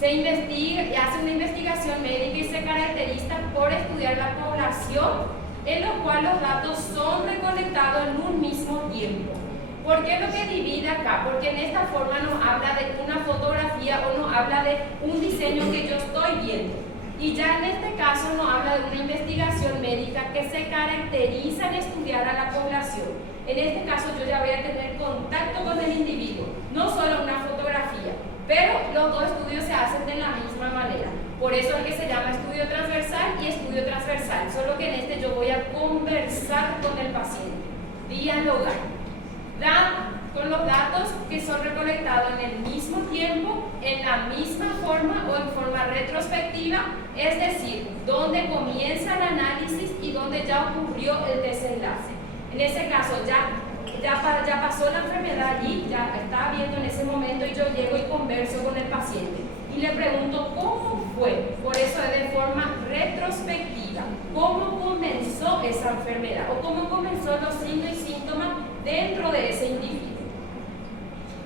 Se investiga y hace una investigación médica y se caracteriza por estudiar la población, en lo cual los datos son recolectados en un mismo tiempo. ¿Por qué lo que divide acá? Porque en esta forma nos habla de una fotografía o nos habla de un diseño que yo estoy viendo. Y ya en este caso nos habla de una investigación médica que se caracteriza en estudiar a la población. En este caso yo ya voy a tener contacto con el individuo, no solo una fotografía, pero los dos estudios se hacen de la misma manera. Por eso es que se llama estudio transversal y estudio transversal, solo que en este yo voy a conversar con el paciente, dialogar. Con los datos que son recolectados en el mismo tiempo, en la misma forma o en forma retrospectiva, es decir, donde comienza el análisis y donde ya ocurrió el desenlace. En ese caso ya pasó la enfermedad allí, ya estaba viendo en ese momento y yo llego y converso con el paciente y le pregunto cómo fue. Por eso es de forma retrospectiva, cómo comenzó esa enfermedad o cómo comenzó los signos y síntomas dentro de ese individuo.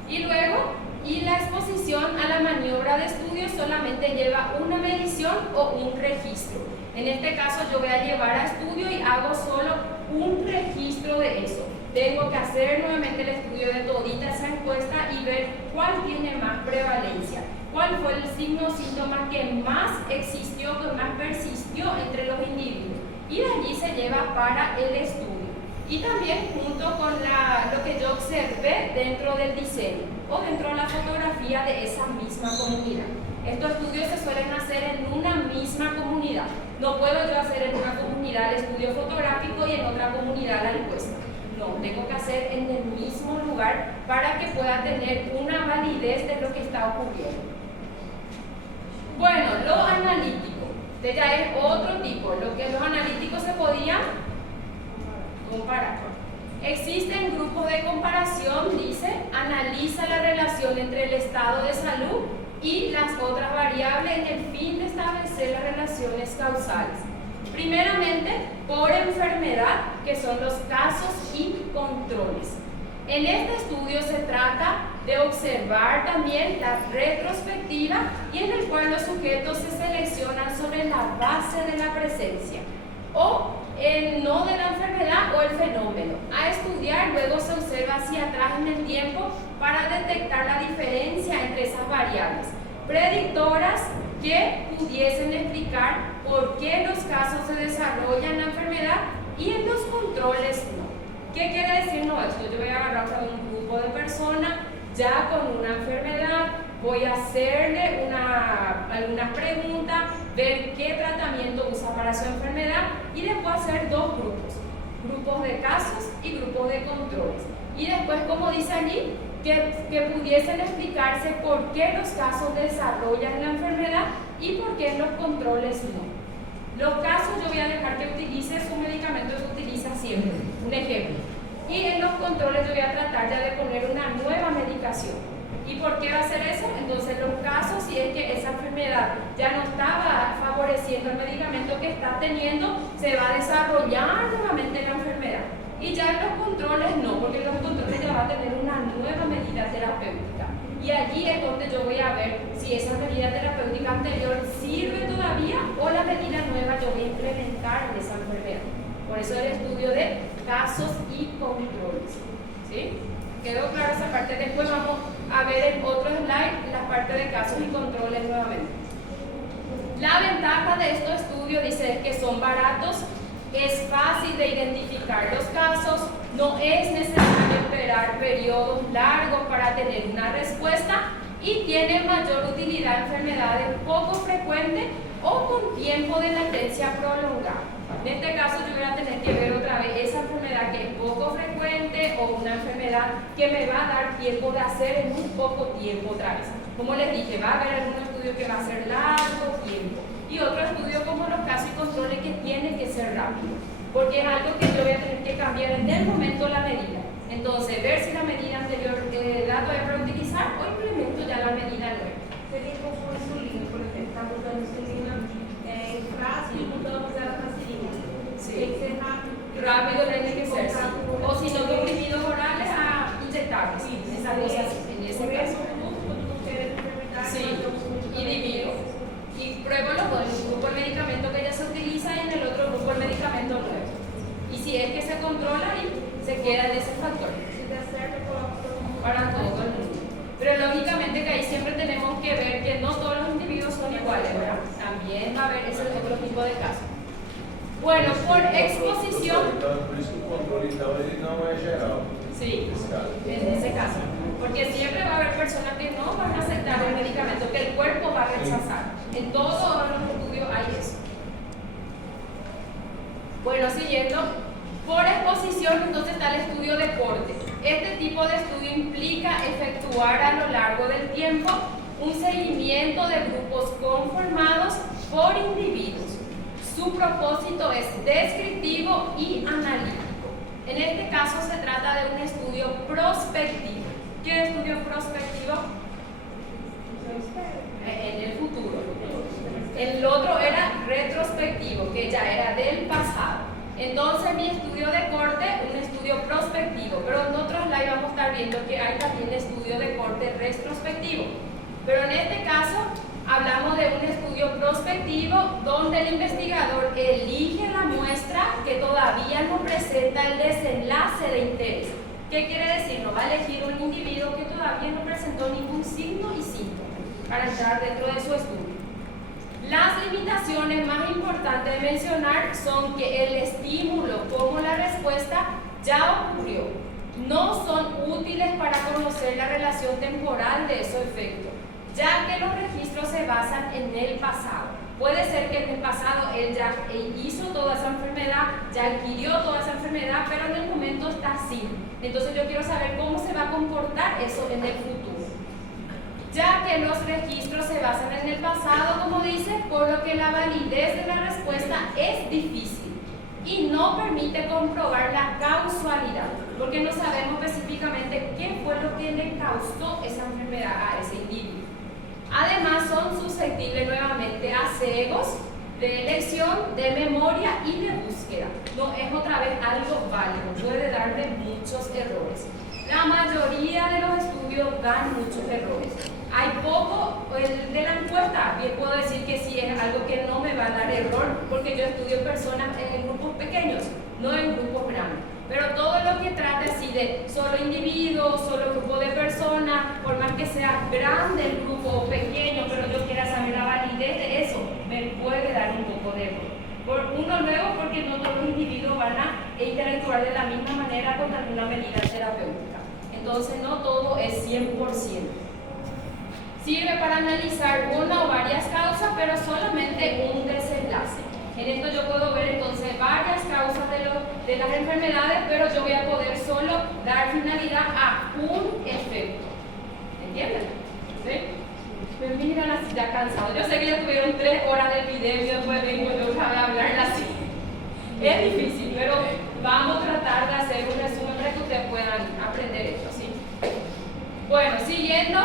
Y luego, la exposición a la maniobra de estudio solamente lleva una medición o un registro. En este caso yo voy a llevar a estudio y hago solo un registro de eso. Tengo que hacer nuevamente el estudio de todita esa encuesta y ver cuál tiene más prevalencia, cuál fue el signo o síntoma que más existió, que más persistió entre los individuos. Y de allí se lleva para el estudio. Y también junto con lo que yo observé dentro del diseño o dentro de la fotografía de esa misma comunidad. Estos estudios se suelen hacer en una misma comunidad. No puedo yo hacer en una comunidad el estudio fotográfico y en otra comunidad la encuesta. No, tengo que hacer en el mismo lugar para que pueda tener una validez de lo que está ocurriendo. Bueno, lo analítico, este ya es otro tipo. Los analíticos se podían comparar. Existen grupos de comparación, dice, analiza la relación entre el estado de salud y las otras variables en el fin de establecer las relaciones causales. Primeramente, por enfermedad, que son los casos y controles. En este estudio se trata de observar también la retrospectiva y en el cual los sujetos se seleccionan sobre la base de la presencia o el no de la enfermedad o el fenómeno. A estudiar, luego se observa hacia atrás en el tiempo para detectar la diferencia entre esas variables predictoras que pudiesen explicar por qué los casos se desarrollan en la enfermedad y en los controles no. ¿Qué quiere decirnos esto? Yo voy a agarrar a un grupo de personas ya con una enfermedad, voy a hacerle algunas preguntas, ver qué tratamiento usa para su enfermedad y después hacer dos grupos de casos y grupos de controles. Y después, como dice allí, que pudiesen explicarse por qué los casos desarrollan la enfermedad y por qué en los controles no. Los casos yo voy a dejar que utilice su medicamento que utiliza siempre, un ejemplo. Y en los controles yo voy a tratar ya de poner una nueva medicación. ¿Y por qué va a hacer eso? Entonces los casos, si es que esa enfermedad ya no estaba favoreciendo el medicamento que está teniendo, se va a desarrollar nuevamente la enfermedad. Y ya en los controles no, porque en los controles ya va a tener una nueva medida terapéutica. Y allí es donde yo voy a ver si esa medida terapéutica anterior sirve todavía o la medida nueva yo voy a implementar en esa enfermedad. Por eso el estudio de casos y controles. ¿Sí? ¿Quedó clara esa parte? Después vamos a ver en otro slide la parte de casos y controles nuevamente. La ventaja de estos estudios, dice, es que son baratos, es fácil de identificar los casos, no es necesario esperar periodos largos para tener una respuesta y tiene mayor utilidad en enfermedades poco frecuentes o con tiempo de latencia prolongada. En este caso yo voy a tener que ver otra vez esa enfermedad que es poco frecuente o una enfermedad que me va a dar tiempo de hacer en un poco tiempo otra vez. Como les dije, va a haber algún estudio que va a ser largo tiempo y otro estudio como los casos y controles que tiene que ser rápido, porque es algo que yo voy a tener que cambiar en el momento la medida. Entonces, ver si la medida anterior la todavía para utilizar o implemento ya la medida nueva. Seria como insulina, por exemplo, está botando insulina frasco e mudamos ela para seringa. Sí. Tem que ser rápido. Rápido tiene que ser, sí. O si no, comprimidos orales a inyectables. Esa cosa así, en ese caso. Sí, y divido. Y pruebo los dos, en un grupo el medicamento que ya se utiliza y en el otro grupo el medicamento nuevo. Y si es que se controla y se queda en ese factor. Se der certo, eu coloco todo mundo. Para todo el mundo. Pero lógicamente que ahí siempre tenemos que ver que no todos los individuos son iguales, ¿verdad? También va a haber ese otro tipo de casos. Bueno, por exposición. Por isso que o controle então ele não é geral. Sí, en ese caso. Porque siempre va a haber personas que no van a aceptar el medicamento, que el cuerpo va a rechazar. En todos los estudios hay eso. Bueno, siguiendo. Por exposición, entonces está el estudio de corte. Este tipo de estudio implica efectuar a lo largo del tiempo un seguimiento de grupos conformados por individuos. Su propósito es descriptivo y analítico. En este caso se trata de un estudio prospectivo. ¿Qué estudio prospectivo? En el futuro. El otro era retrospectivo, que ya era del pasado. Entonces mi estudio de corte, un estudio prospectivo, pero en otros slides vamos a estar viendo que hay también estudio de corte retrospectivo. Pero en este caso hablamos de un estudio prospectivo donde el investigador elige la muestra que todavía no presenta el desenlace de interés. ¿Qué quiere decir? No va a elegir un individuo que todavía no presentó ningún signo y síntoma para entrar dentro de su estudio. Las limitaciones más importantes de mencionar son que el estímulo como la respuesta ya ocurrió, no son útiles para conocer la relación temporal de esos efectos, ya que los registros se basan en el pasado. Puede ser que en el pasado él ya hizo toda esa enfermedad, ya adquirió toda esa enfermedad, pero en el momento está así. Entonces yo quiero saber cómo se va a comportar eso en el futuro. Ya que los registros se basan en el pasado, como dice, por lo que la validez de la respuesta es difícil y no permite comprobar la causalidad, porque no sabemos específicamente qué fue lo que le causó esa enfermedad a ese individuo. Además, son susceptibles nuevamente a sesgos de elección, de memoria y de búsqueda. No es otra vez algo válido, puede darle muchos errores. La mayoría de los estudios dan muchos errores. Hay poco de la encuesta, bien puedo decir que sí es algo que no me va a dar error, porque yo estudio personas en grupos pequeños, no en grupos grandes. Pero todo lo que trate así de solo individuos, solo grupo de personas, por más que sea grande el grupo o pequeño, pero yo quiera saber la validez de eso, me puede dar un poco de error. Por uno luego, porque no todos los individuos van a interactuar de la misma manera con alguna medida terapéutica. Entonces no todo es 100%. Sirve para analizar una o varias causas, pero solamente un desenlace. En esto yo puedo ver entonces varias causas de las enfermedades, pero yo voy a poder solo dar finalidad a un efecto. ¿Entienden? ¿Sí? Me miran así ya cansados. Yo sé que ya tuvieron 3 horas de video y después vengo yo a hablar así. Es difícil, pero vamos a tratar de hacer un resumen para que ustedes puedan aprender esto, ¿sí? Bueno, siguiendo,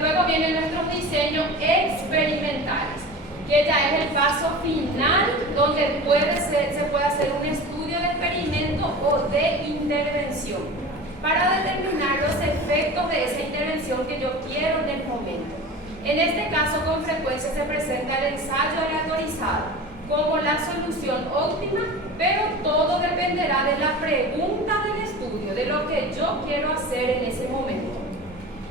luego vienen nuestros diseños experimentales, que ya es el paso final donde se puede hacer un estudio de experimento o de intervención para determinar los efectos de esa intervención que yo quiero en el momento. En este caso, con frecuencia se presenta el ensayo aleatorizado como la solución óptima, pero todo dependerá de la pregunta del estudio, de lo que yo quiero hacer en ese momento.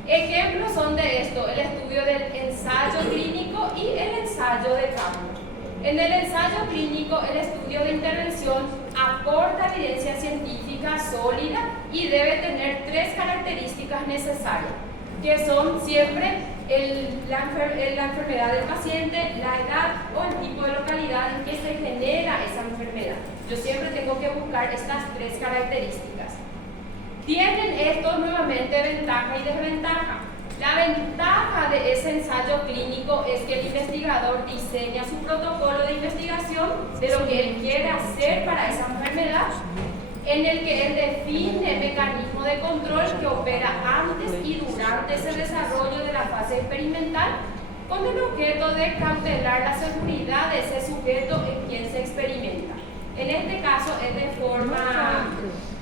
Ejemplos son de esto, el estudio del ensayo clínico y el ensayo de campo. En el ensayo clínico, el estudio de intervención aporta evidencia científica sólida y debe tener 3 características necesarias, que son siempre la enfermedad del paciente, la edad o el tipo de localidad en que se genera esa enfermedad. Yo siempre tengo que buscar estas 3 características. Tienen estos nuevamente ventaja y desventaja. La ventaja de ese ensayo clínico es que el investigador diseña su protocolo de investigación de lo que él quiere hacer para esa enfermedad, en el que él define el mecanismo de control que opera antes y durante ese desarrollo de la fase experimental, con el objeto de cautelar la seguridad de ese sujeto en quien se experimenta. En este caso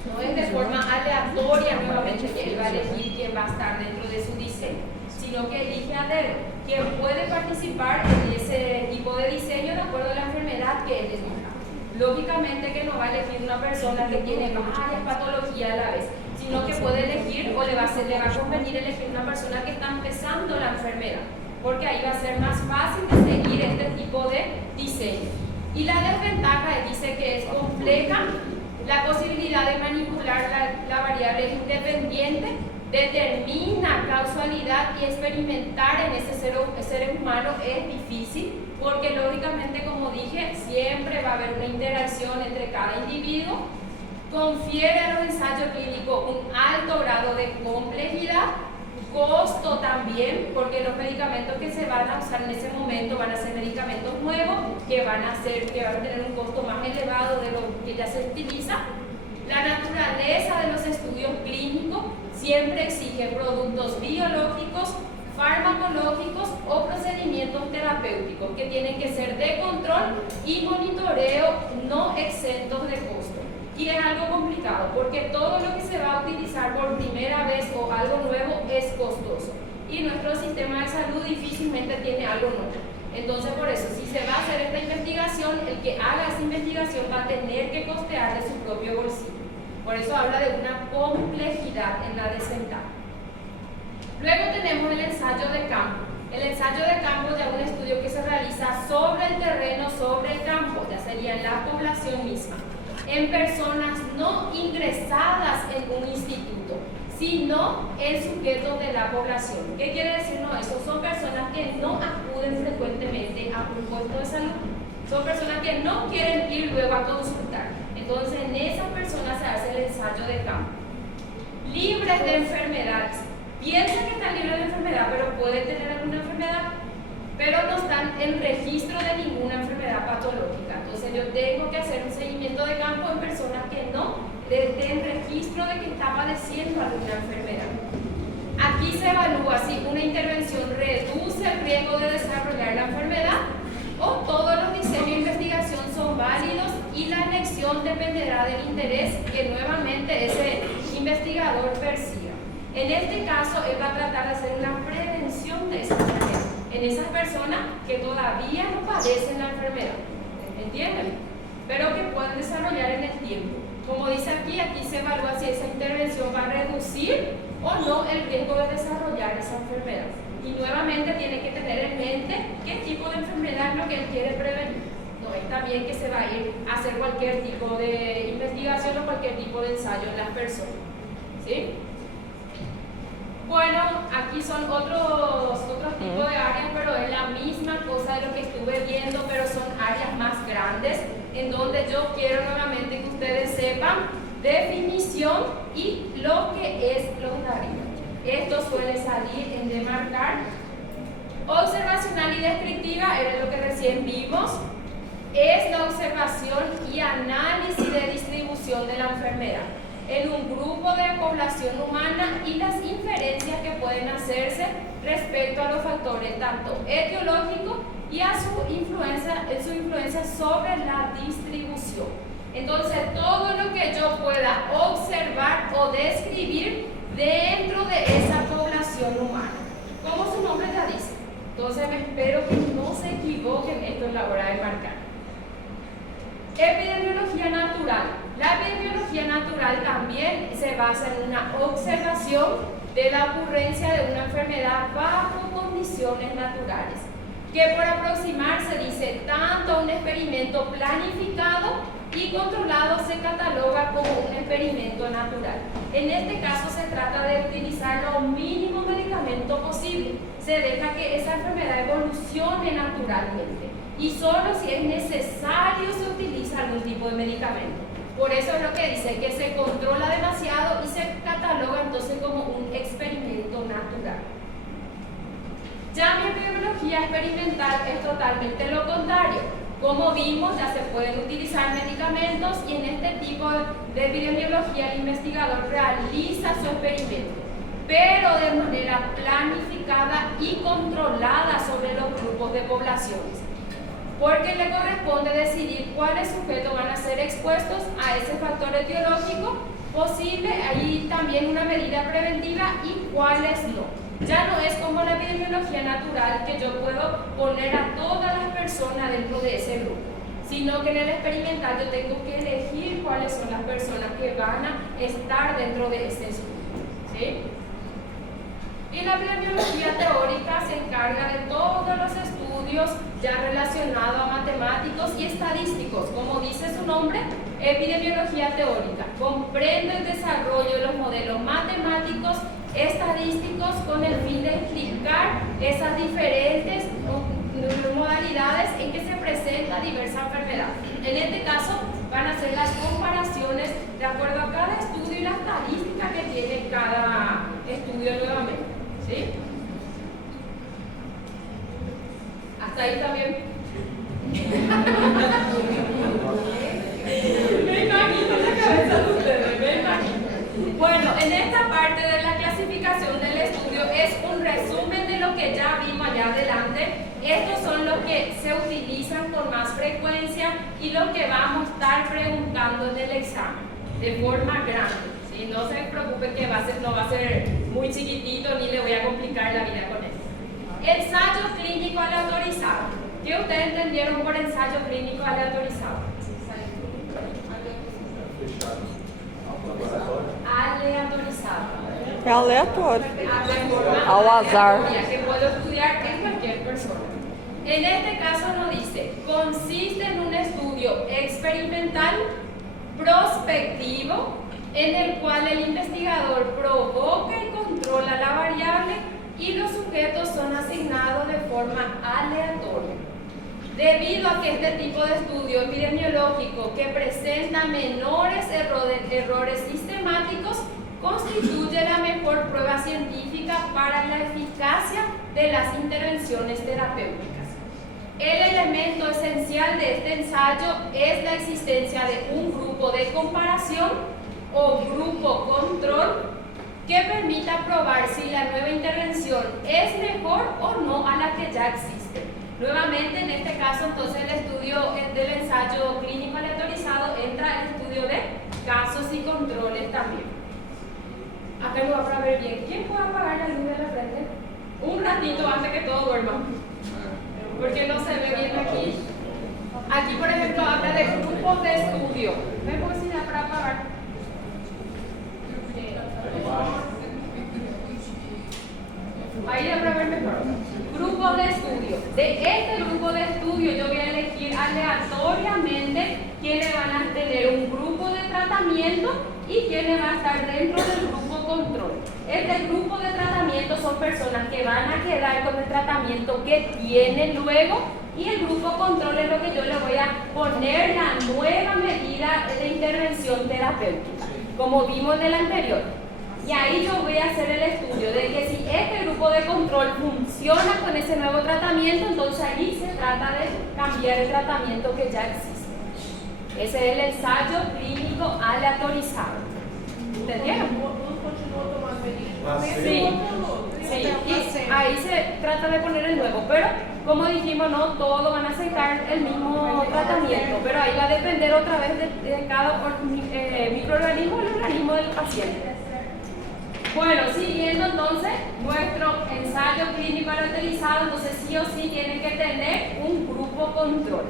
no es de forma aleatoria nuevamente que él va a elegir quién va a estar dentro de su diseño, sino que elige a dedo quién puede participar en ese tipo de diseño de acuerdo a la enfermedad que él elija. Lógicamente que no va a elegir una persona que tiene varias patologías a la vez, sino que puede elegir o le va a convenir elegir una persona que está empezando la enfermedad, porque ahí va a ser más fácil de seguir este tipo de diseño. Y la desventaja dice que es compleja, la posibilidad de manipular la variable independiente, determina causalidad y experimentar en ese ser humano es difícil, porque lógicamente, como dije, siempre va a haber una interacción entre cada individuo. Confiere a los ensayos clínicos un alto grado de complejidad, costo también, porque los medicamentos que se van a usar en ese momento van a ser medicamentos nuevos que van a tener un costo más elevado de lo que ya se utiliza. La naturaleza de los estudios clínicos siempre exige productos biológicos, farmacológicos o procedimientos terapéuticos que tienen que ser de control y monitoreo no exentos de costo. Y es algo complicado porque todo lo que se va a utilizar por primera vez o algo nuevo es costoso. Y nuestro sistema de salud difícilmente tiene algo nuevo. Entonces, por eso, si se va a hacer esta investigación, el que haga esa investigación va a tener que costear de su propio bolsillo. Por eso habla de una complejidad en la desventaja. Luego tenemos el ensayo de campo. El ensayo de campo es un estudio que se realiza sobre el terreno, sobre el campo, ya sería en la población misma. en personas no ingresadas en un instituto, sino en sujetos de la población. ¿Qué quiere decir no eso? Son personas que no acuden frecuentemente a un puesto de salud. Son personas que no quieren ir luego a consultar. Entonces, en esas personas se hace el ensayo de campo. Libres de enfermedades. Piensan que están libres de enfermedad, pero pueden tener alguna enfermedad, pero no están en registro de ninguna enfermedad patológica. Entonces, yo tengo que hacer un seguimiento de campo en personas que no estén en registro de que está padeciendo alguna enfermedad. Aquí se evalúa si una intervención reduce el riesgo de desarrollar la enfermedad o todos los diseños de investigación son válidos y la elección dependerá del interés que nuevamente ese investigador persiga. En este caso, él va a tratar de hacer una prevención de esa enfermedad en esas personas que todavía no padecen la enfermedad, ¿entienden? Pero que pueden desarrollar en el tiempo. Como dice aquí se evalúa si esa intervención va a reducir o no el riesgo de desarrollar esa enfermedad. Y nuevamente tiene que tener en mente qué tipo de enfermedad es lo que él quiere prevenir. No es también que se va a ir a hacer cualquier tipo de investigación o cualquier tipo de ensayo en las personas. ¿Sí? Bueno, aquí son otros tipos de áreas, pero es la misma cosa de lo que estuve viendo, pero son áreas más grandes, en donde yo quiero nuevamente que ustedes sepan definición y lo que es lo de arriba. Esto suele salir en demarcar. Observacional y descriptiva, era lo que recién vimos, es la observación y análisis de distribución de la enfermedad en un grupo de población humana y las inferencias que pueden hacerse respecto a los factores tanto etiológicos y a su influencia sobre la distribución. Entonces, todo lo que yo pueda observar o describir dentro de esa población humana, como su nombre ya dice. Entonces, me espero que no se equivoquen esto en la hora de marcar. Epidemiología natural. La epidemiología natural también se basa en una observación de la ocurrencia de una enfermedad bajo condiciones naturales, que por aproximarse dice tanto un experimento planificado y controlado se cataloga como un experimento natural. En este caso se trata de utilizar lo mínimo medicamento posible. Se deja que esa enfermedad evolucione naturalmente y solo si es necesario se utiliza algún tipo de medicamento. Por eso es lo que dice que se controla demasiado y se cataloga entonces como un experimento natural. Ya mi epidemiología experimental es totalmente lo contrario. Como vimos, ya se pueden utilizar medicamentos y en este tipo de epidemiología el investigador realiza su experimento, pero de manera planificada y controlada sobre los grupos de poblaciones, porque le corresponde decidir cuáles sujetos van a ser expuestos a ese factor etiológico posible, ahí también una medida preventiva y cuáles no. Ya no es como la epidemiología natural que yo puedo poner a todas las personas dentro de ese grupo, sino que en el experimental yo tengo que elegir cuáles son las personas que van a estar dentro de ese estudio, ¿sí? Y la epidemiología teórica se encarga de todos los estudios ya relacionados a matemáticos y estadísticos. Como dice su nombre, epidemiología teórica comprende el desarrollo de los modelos matemáticos estadísticos con el fin de explicar esas diferentes modalidades en que se presenta diversa enfermedad. En este caso van a ser las comparaciones de acuerdo a cada estudio y la estadística que tiene cada estudio nuevamente, ¿sí? Hasta ahí también. Me imagino la cabeza de ustedes, me imagino. Bueno, en esta parte de la clasificación del estudio es un resumen de lo que ya vimos allá adelante. Estos son los que se utilizan con más frecuencia y lo que vamos a estar preguntando en el examen de forma grande, ¿sí? No se preocupen que no va a ser muy chiquitito ni le voy a complicar la vida con esto. Ensayo clínico aleatorizado. ¿Qué ustedes entendieron por ensayo clínico aleatorizado? Aleatorizado. É aleatório. De Ao forma azar. aleatoria, que puedo estudiar en cualquier persona. En este caso nos dice, consiste en un estudio experimental prospectivo, en el cual el investigador provoca y controla la variable y los sujetos son asignados de forma aleatoria. Debido a que este tipo de estudio epidemiológico que presenta menores errores sistemáticos constituye la mejor prueba científica para la eficacia de las intervenciones terapéuticas. El elemento esencial de este ensayo es la existencia de un grupo de comparación o grupo control que permita probar si la nueva intervención es mejor o no a la que ya existe. Nuevamente, en este caso, entonces, el estudio del ensayo clínico aleatorizado entra el estudio de casos y controles también. Acá lo va a ver bien. ¿Quién puede apagar la luz de la frente? Un ratito antes que todos duerman. Porque no se ve bien aquí. Aquí, por ejemplo, habla de grupos de estudio. ¿Me puedo enseñar para apagar? Ahí debería ver mejor. Grupo de estudio. De este grupo de estudio yo voy a elegir aleatoriamente quienes van a tener un grupo de tratamiento y quienes van a estar dentro del grupo control. Este grupo de tratamiento son personas que van a quedar con el tratamiento que tienen luego, y el grupo control es lo que yo le voy a poner la nueva medida de intervención terapéutica, como vimos en el anterior. Y ahí yo voy a hacer el estudio de que si este grupo de control funciona con ese nuevo tratamiento, entonces ahí se trata de cambiar el tratamiento que ya existe. Ese es el ensayo clínico aleatorizado. ¿Entendieron? Sí, sí. Y ahí se trata de poner el nuevo, pero como dijimos, no todos van a aceptar el mismo tratamiento, pero ahí va a depender otra vez de cada microorganismo, el organismo del paciente. Bueno, siguiendo entonces nuestro ensayo clínico aleatorizado, entonces sí o sí tiene que tener un grupo control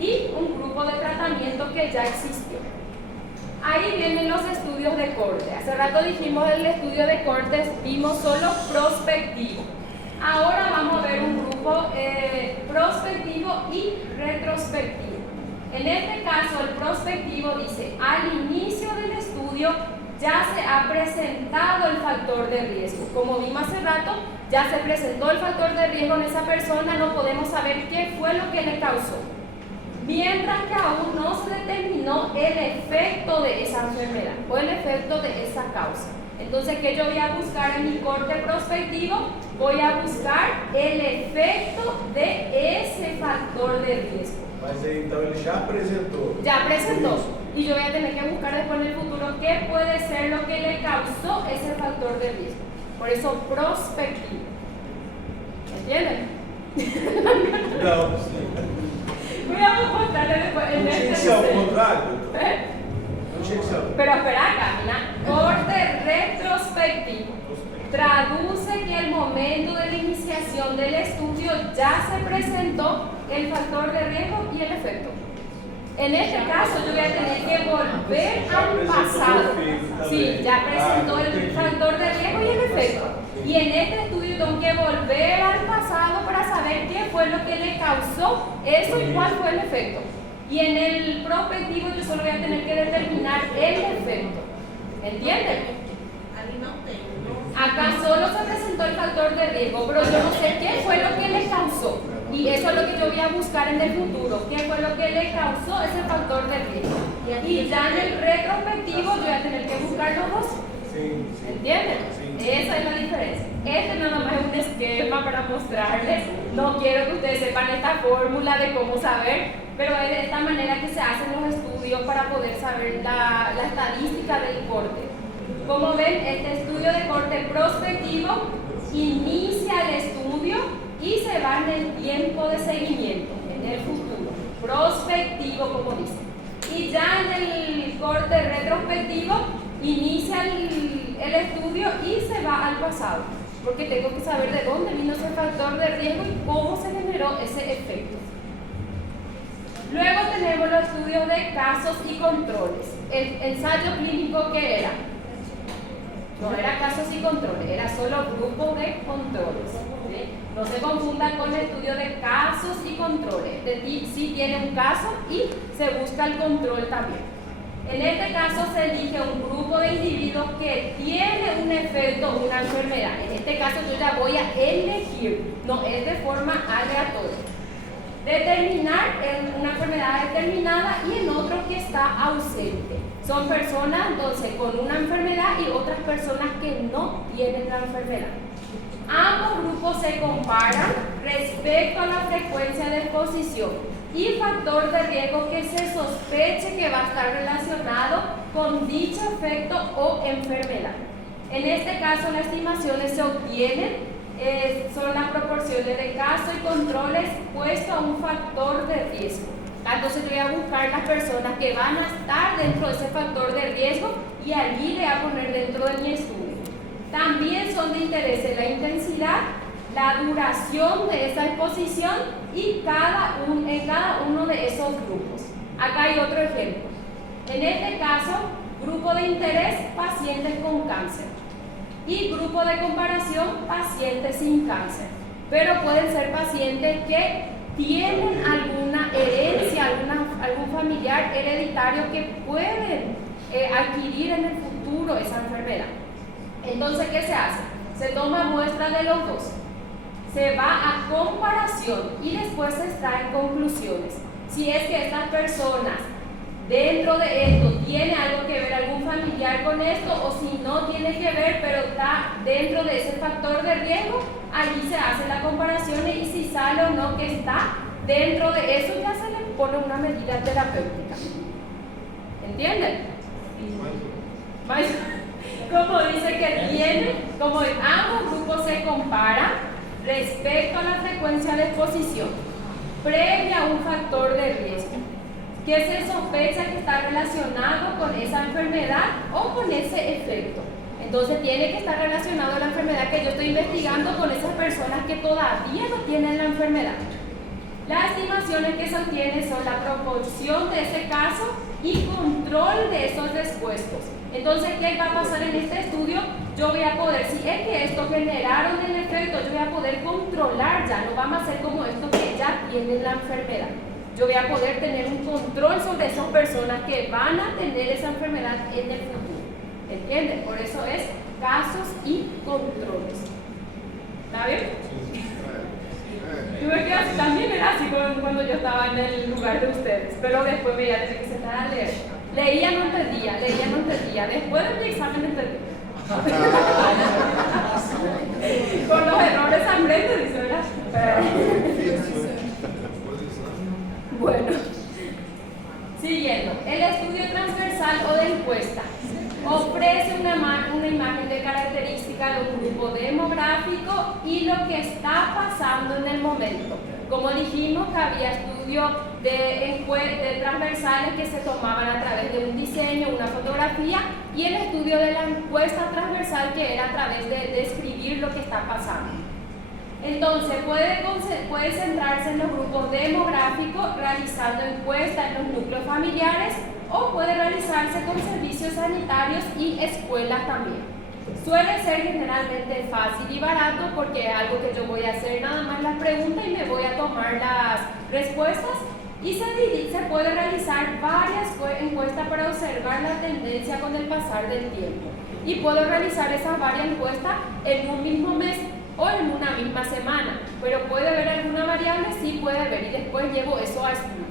y un grupo de tratamiento que ya existió. Ahí vienen los estudios de corte. Hace rato dijimos el estudio de cortes, vimos solo prospectivo. Ahora vamos a ver un grupo prospectivo y retrospectivo. En este caso, el prospectivo dice, al inicio del estudio ya se ha presentado el factor de riesgo. Como vimos hace rato, ya se presentó el factor de riesgo en esa persona, no podemos saber qué fue lo que le causó. Mientras que aún no se determinó el efecto de esa enfermedad o el efecto de esa causa. Entonces, ¿qué yo voy a buscar en mi corte prospectivo? Voy a buscar el efecto de ese factor de riesgo. Mas aí, então ele já apresentou. Ya presentó. Y yo voy a tener que buscar después en el futuro qué puede ser lo que le causó ese factor de riesgo. Por eso, prospectivo. ¿Entienden? Não, sim. Voy a mostrarle después en Não tinha que este ser ao diseño. contrário, doutor? ¿Eh? Não tinha que ser ao Pero espera acá, mira. Corte retrospectivo. Traduce que al momento de la iniciación del estudio ya se presentó el factor de riesgo y el efecto. En este caso yo voy a tener que volver al pasado. Sí, ya presentó el factor de riesgo y el efecto. Y en este estudio tengo que volver al pasado para saber qué fue lo que le causó eso y cuál fue el efecto. Y en el prospectivo yo solo voy a tener que determinar el efecto. ¿Entienden? Acá solo se presentó el factor de riesgo, pero yo no sé qué fue lo que le causó. Y eso es lo que yo voy a buscar en el futuro. ¿Qué fue lo que le causó ese factor de riesgo? Y ya en el retrospectivo yo voy a tener que buscar los dos. Sim, sim. ¿Entienden? Sí. Esa es la diferencia. Este nada más es un esquema para mostrarles. No quiero que ustedes sepan esta fórmula de cómo saber, pero es de esta manera que se hacen los estudios para poder saber la estadística del corte. Como ven, este estudio de corte prospectivo inicia el estudio y se va en el tiempo de seguimiento, en el futuro. Prospectivo, como dice. Y ya en el corte retrospectivo inicia el estudio y se va al pasado, porque tengo que saber de dónde vino ese factor de riesgo y cómo se generó ese efecto. Luego tenemos los estudios de casos y controles. El ensayo clínico, ¿qué era? No era casos y controles, era solo grupo de controles. ¿Sí? No se confunda con el estudio de casos y controles. Sí tiene un caso y se busca el control también. En este caso se elige un grupo de individuos que tiene un efecto, una enfermedad. En este caso yo ya voy a elegir, no es de forma aleatoria. Determinar en una enfermedad determinada y en otro que está ausente. Son personas entonces con una enfermedad y otras personas que no tienen la enfermedad. Ambos grupos se comparan respecto a la frecuencia de exposición y factor de riesgo que se sospeche que va a estar relacionado con dicho efecto o enfermedad. En este caso, las estimaciones se obtienen, son las proporciones de caso y controles puesto a un factor de riesgo. Entonces, yo voy a buscar las personas que van a estar dentro de ese factor de riesgo y allí le voy a poner dentro de mi estudio. También son de interés la intensidad, la duración de esa exposición y en cada uno de esos grupos. Acá hay otro ejemplo. En este caso, grupo de interés, pacientes con cáncer. Y grupo de comparación, pacientes sin cáncer. Pero pueden ser pacientes que tienen alguna herencia, algún familiar hereditario que pueden adquirir en el futuro esa enfermedad. Entonces, ¿qué se hace? Se toma muestra de los dos. Se va a comparación y después se extraen conclusiones. Si es que estas personas dentro de esto tiene algo que ver, algún familiar con esto, o si no tiene que ver, pero está dentro de ese factor de riesgo, allí se hace la comparación y si sale o no que está dentro de eso, ya se le pone una medida terapéutica. ¿Entienden? Como dice que tiene, como ambos grupos se comparan respecto a la frecuencia de exposición, previa a un factor de riesgo, que se sospecha que está relacionado con esa enfermedad o con ese efecto. Entonces tiene que estar relacionado la enfermedad que yo estoy investigando con esas personas que todavía no tienen la enfermedad. Las estimaciones que se obtienen son la proporción de ese caso y control de esos expuestos. Entonces, ¿qué va a pasar en este estudio? Yo voy a poder, si es que esto generaron el efecto, yo voy a poder controlar ya, no vamos a hacer como estos que ya tienen la enfermedad. Yo voy a poder tener un control sobre esas personas que van a tener esa enfermedad en el futuro. ¿Entienden? Por eso es casos y controles. ¿Está bien? Yo me quedé así, también era así cuando yo estaba en el lugar de ustedes, pero después me iba a tener que sentar a leer. Leía, no entendía, después de mi examen entendí. Con los errores sangrientos, dice, ¿verdad? Bueno, siguiendo, el estudio transversal o de encuesta ofrece una imagen de característica de un grupo demográfico y lo que está pasando en el momento. Como dijimos, que había estudios de transversales que se tomaban a través de un diseño, una fotografía, y el estudio de la encuesta transversal que era a través de describir lo que está pasando. Entonces, puede centrarse en los grupos demográficos realizando encuestas en los núcleos familiares o puede realizarse con servicios sanitarios y escuelas también. Suele ser generalmente fácil y barato porque es algo que yo voy a hacer nada más las preguntas y me voy a tomar las respuestas y se puede realizar varias encuestas para observar la tendencia con el pasar del tiempo. Y puedo realizar esas varias encuestas en un mismo mes o en una misma semana, pero puede haber alguna variable, sí puede haber, y después llevo eso a estudio.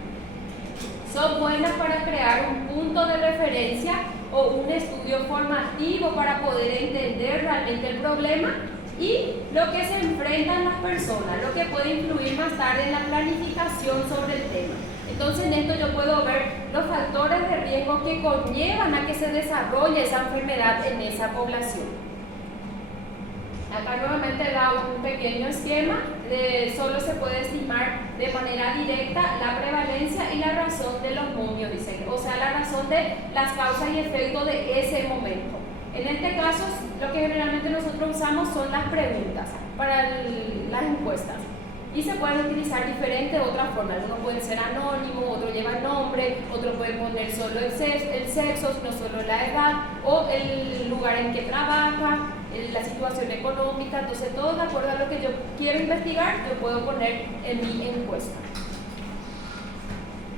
Son buenas para crear un punto de referencia o un estudio formativo para poder entender realmente el problema y lo que se enfrentan las personas, lo que puede influir más tarde en la planificación sobre el tema. Entonces en esto yo puedo ver los factores de riesgo que conllevan a que se desarrolle esa enfermedad en esa población. Acá nuevamente da un pequeño esquema, solo se puede estimar de manera directa la prevalencia y la razón de los momios, dicen, o sea, la razón de las causas y efectos de ese momento. En este caso, lo que generalmente nosotros usamos son las preguntas para las encuestas. Y se pueden utilizar diferentes otras formas. Uno puede ser anónimo, otro lleva el nombre, otro puede poner solo el sexo, no solo la edad, o el lugar en que trabaja, la situación económica. Entonces, todo de acuerdo a lo que yo quiero investigar, yo puedo poner en mi encuesta.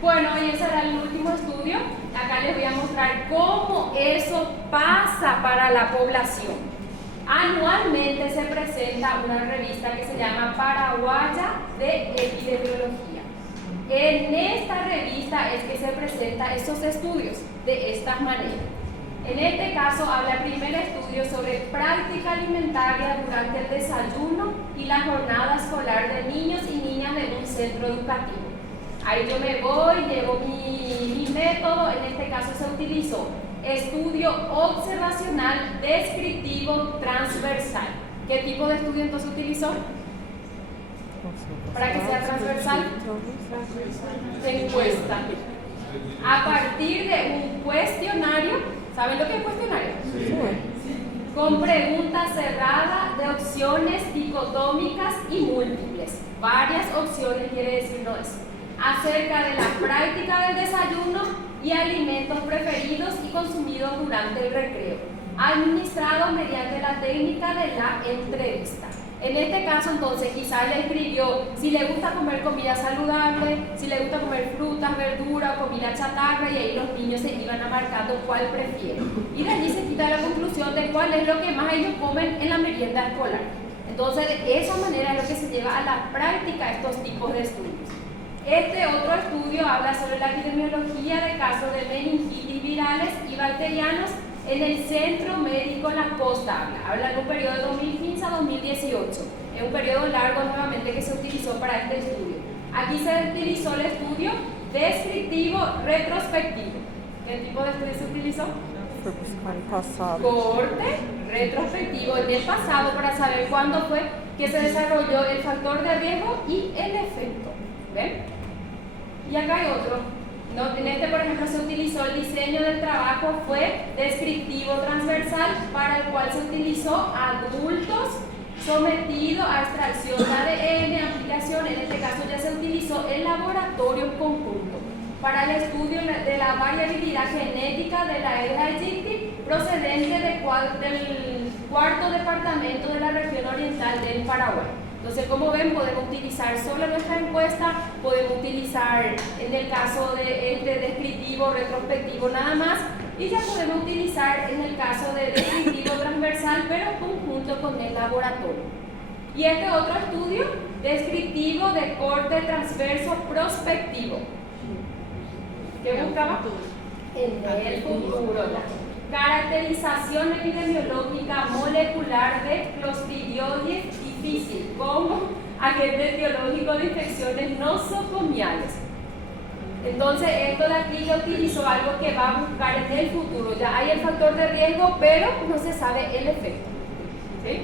Bueno, y ese era el último estudio. Acá les voy a mostrar mostrar cómo eso pasa para la población. Anualmente se presenta una revista que se llama Paraguaya de Epidemiología. En esta revista es que se presentan esos estudios de esta manera. En este caso habla el primer estudio sobre práctica alimentaria durante el desayuno y la jornada escolar de niños y niñas de un centro educativo. Ahí yo me voy, llevo mi método, en este caso se utilizó estudio observacional descriptivo transversal. ¿Qué tipo de estudio entonces utilizó? Para que sea transversal, encuesta. A partir de un cuestionario, ¿saben lo que es cuestionario? Sí. Con preguntas cerradas de opciones dicotómicas y múltiples. Varias opciones quiere decir no es. Acerca de la práctica del desayuno y alimentos preferidos y consumidos durante el recreo, administrado mediante la técnica de la entrevista. En este caso, entonces, quizás le escribió si le gusta comer comida saludable, si le gusta comer frutas, verduras, comida chatarra, y ahí los niños se iban a marcando cuál prefieren. Y de allí se quita la conclusión de cuál es lo que más ellos comen en la merienda escolar. Entonces, de esa manera es lo que se lleva a la práctica estos tipos de estudios. Este otro estudio habla sobre la epidemiología de casos de meningitis virales y bacterianos en el Centro Médico La Costa. Habla de un periodo de 2015 a 2018. Es un periodo largo nuevamente que se utilizó para este estudio. Aquí se utilizó el estudio descriptivo retrospectivo. ¿Qué tipo de estudio se utilizó? Fue buscar el pasado. Corte retrospectivo en el pasado para saber cuándo fue que se desarrolló el factor de riesgo y el efecto. ¿Ven? Y acá hay otro. No, en este, por ejemplo, se utilizó el diseño del trabajo, fue descriptivo transversal, para el cual se utilizó adultos sometidos a extracción de ADN, aplicación. En este caso ya se utilizó el laboratorio en conjunto para el estudio de la variabilidad genética de la Aedes aegypti procedente del cuarto departamento de la región oriental del Paraguay. Entonces, como ven, podemos utilizar solo nuestra encuesta, podemos utilizar en el caso de este descriptivo retrospectivo nada más, y ya podemos utilizar en el caso de descriptivo transversal, pero conjunto con el laboratorio. Y este otro estudio, descriptivo de corte transverso prospectivo. ¿Qué buscaba? En el futuro. Caracterización epidemiológica molecular de Clostridioides difficile como agente etiológico de infecciones nosocomiales. Entonces, esto de aquí lo utilizó algo que va a buscar en el futuro. Ya hay el factor de riesgo, pero no se sabe el efecto. ¿Sí?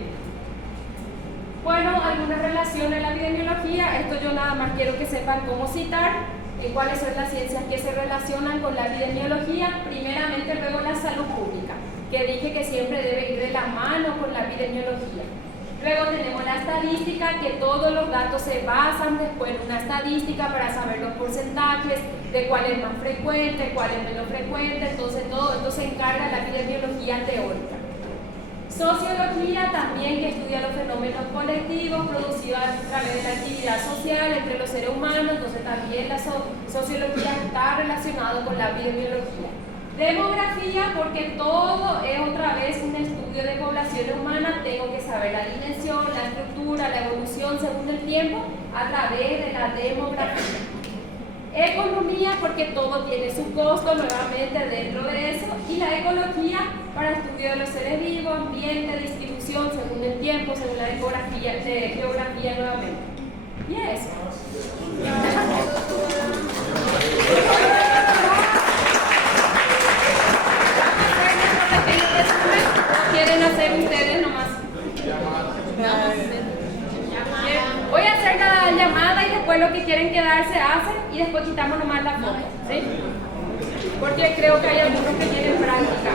Bueno, algunas relaciones en la epidemiología. Esto yo nada más quiero que sepan cómo citar. ¿Cuáles son las ciencias que se relacionan con la epidemiología? Primeramente, luego la salud pública, que dije que siempre debe ir de la mano con la epidemiología. Luego tenemos la estadística, que todos los datos se basan después en una estadística para saber los porcentajes de cuál es más frecuente, cuál es menos frecuente. Entonces todo esto se encarga de la epidemiología teórica. Sociología también, que estudia los fenómenos colectivos producidos a través de la actividad social entre los seres humanos. Entonces también la sociología está relacionada con la epidemiología. Demografía, porque todo es otra vez un estudio de población humana. Tengo que saber la dimensión, la estructura, la evolución según el tiempo a través de la demografía. Economía, porque todo tiene su costo nuevamente dentro de eso. Y la ecología, para estudio de los seres vivos, ambiente, distribución según el tiempo, según la geografía nuevamente. Y eso. ¿Quieren hacer ustedes nomás? Voy a hacer la llamada y después lo que quieren quedarse hacen y después quitamos nomás la foto, ¿sí? Porque creo que hay algunos que tienen práctica.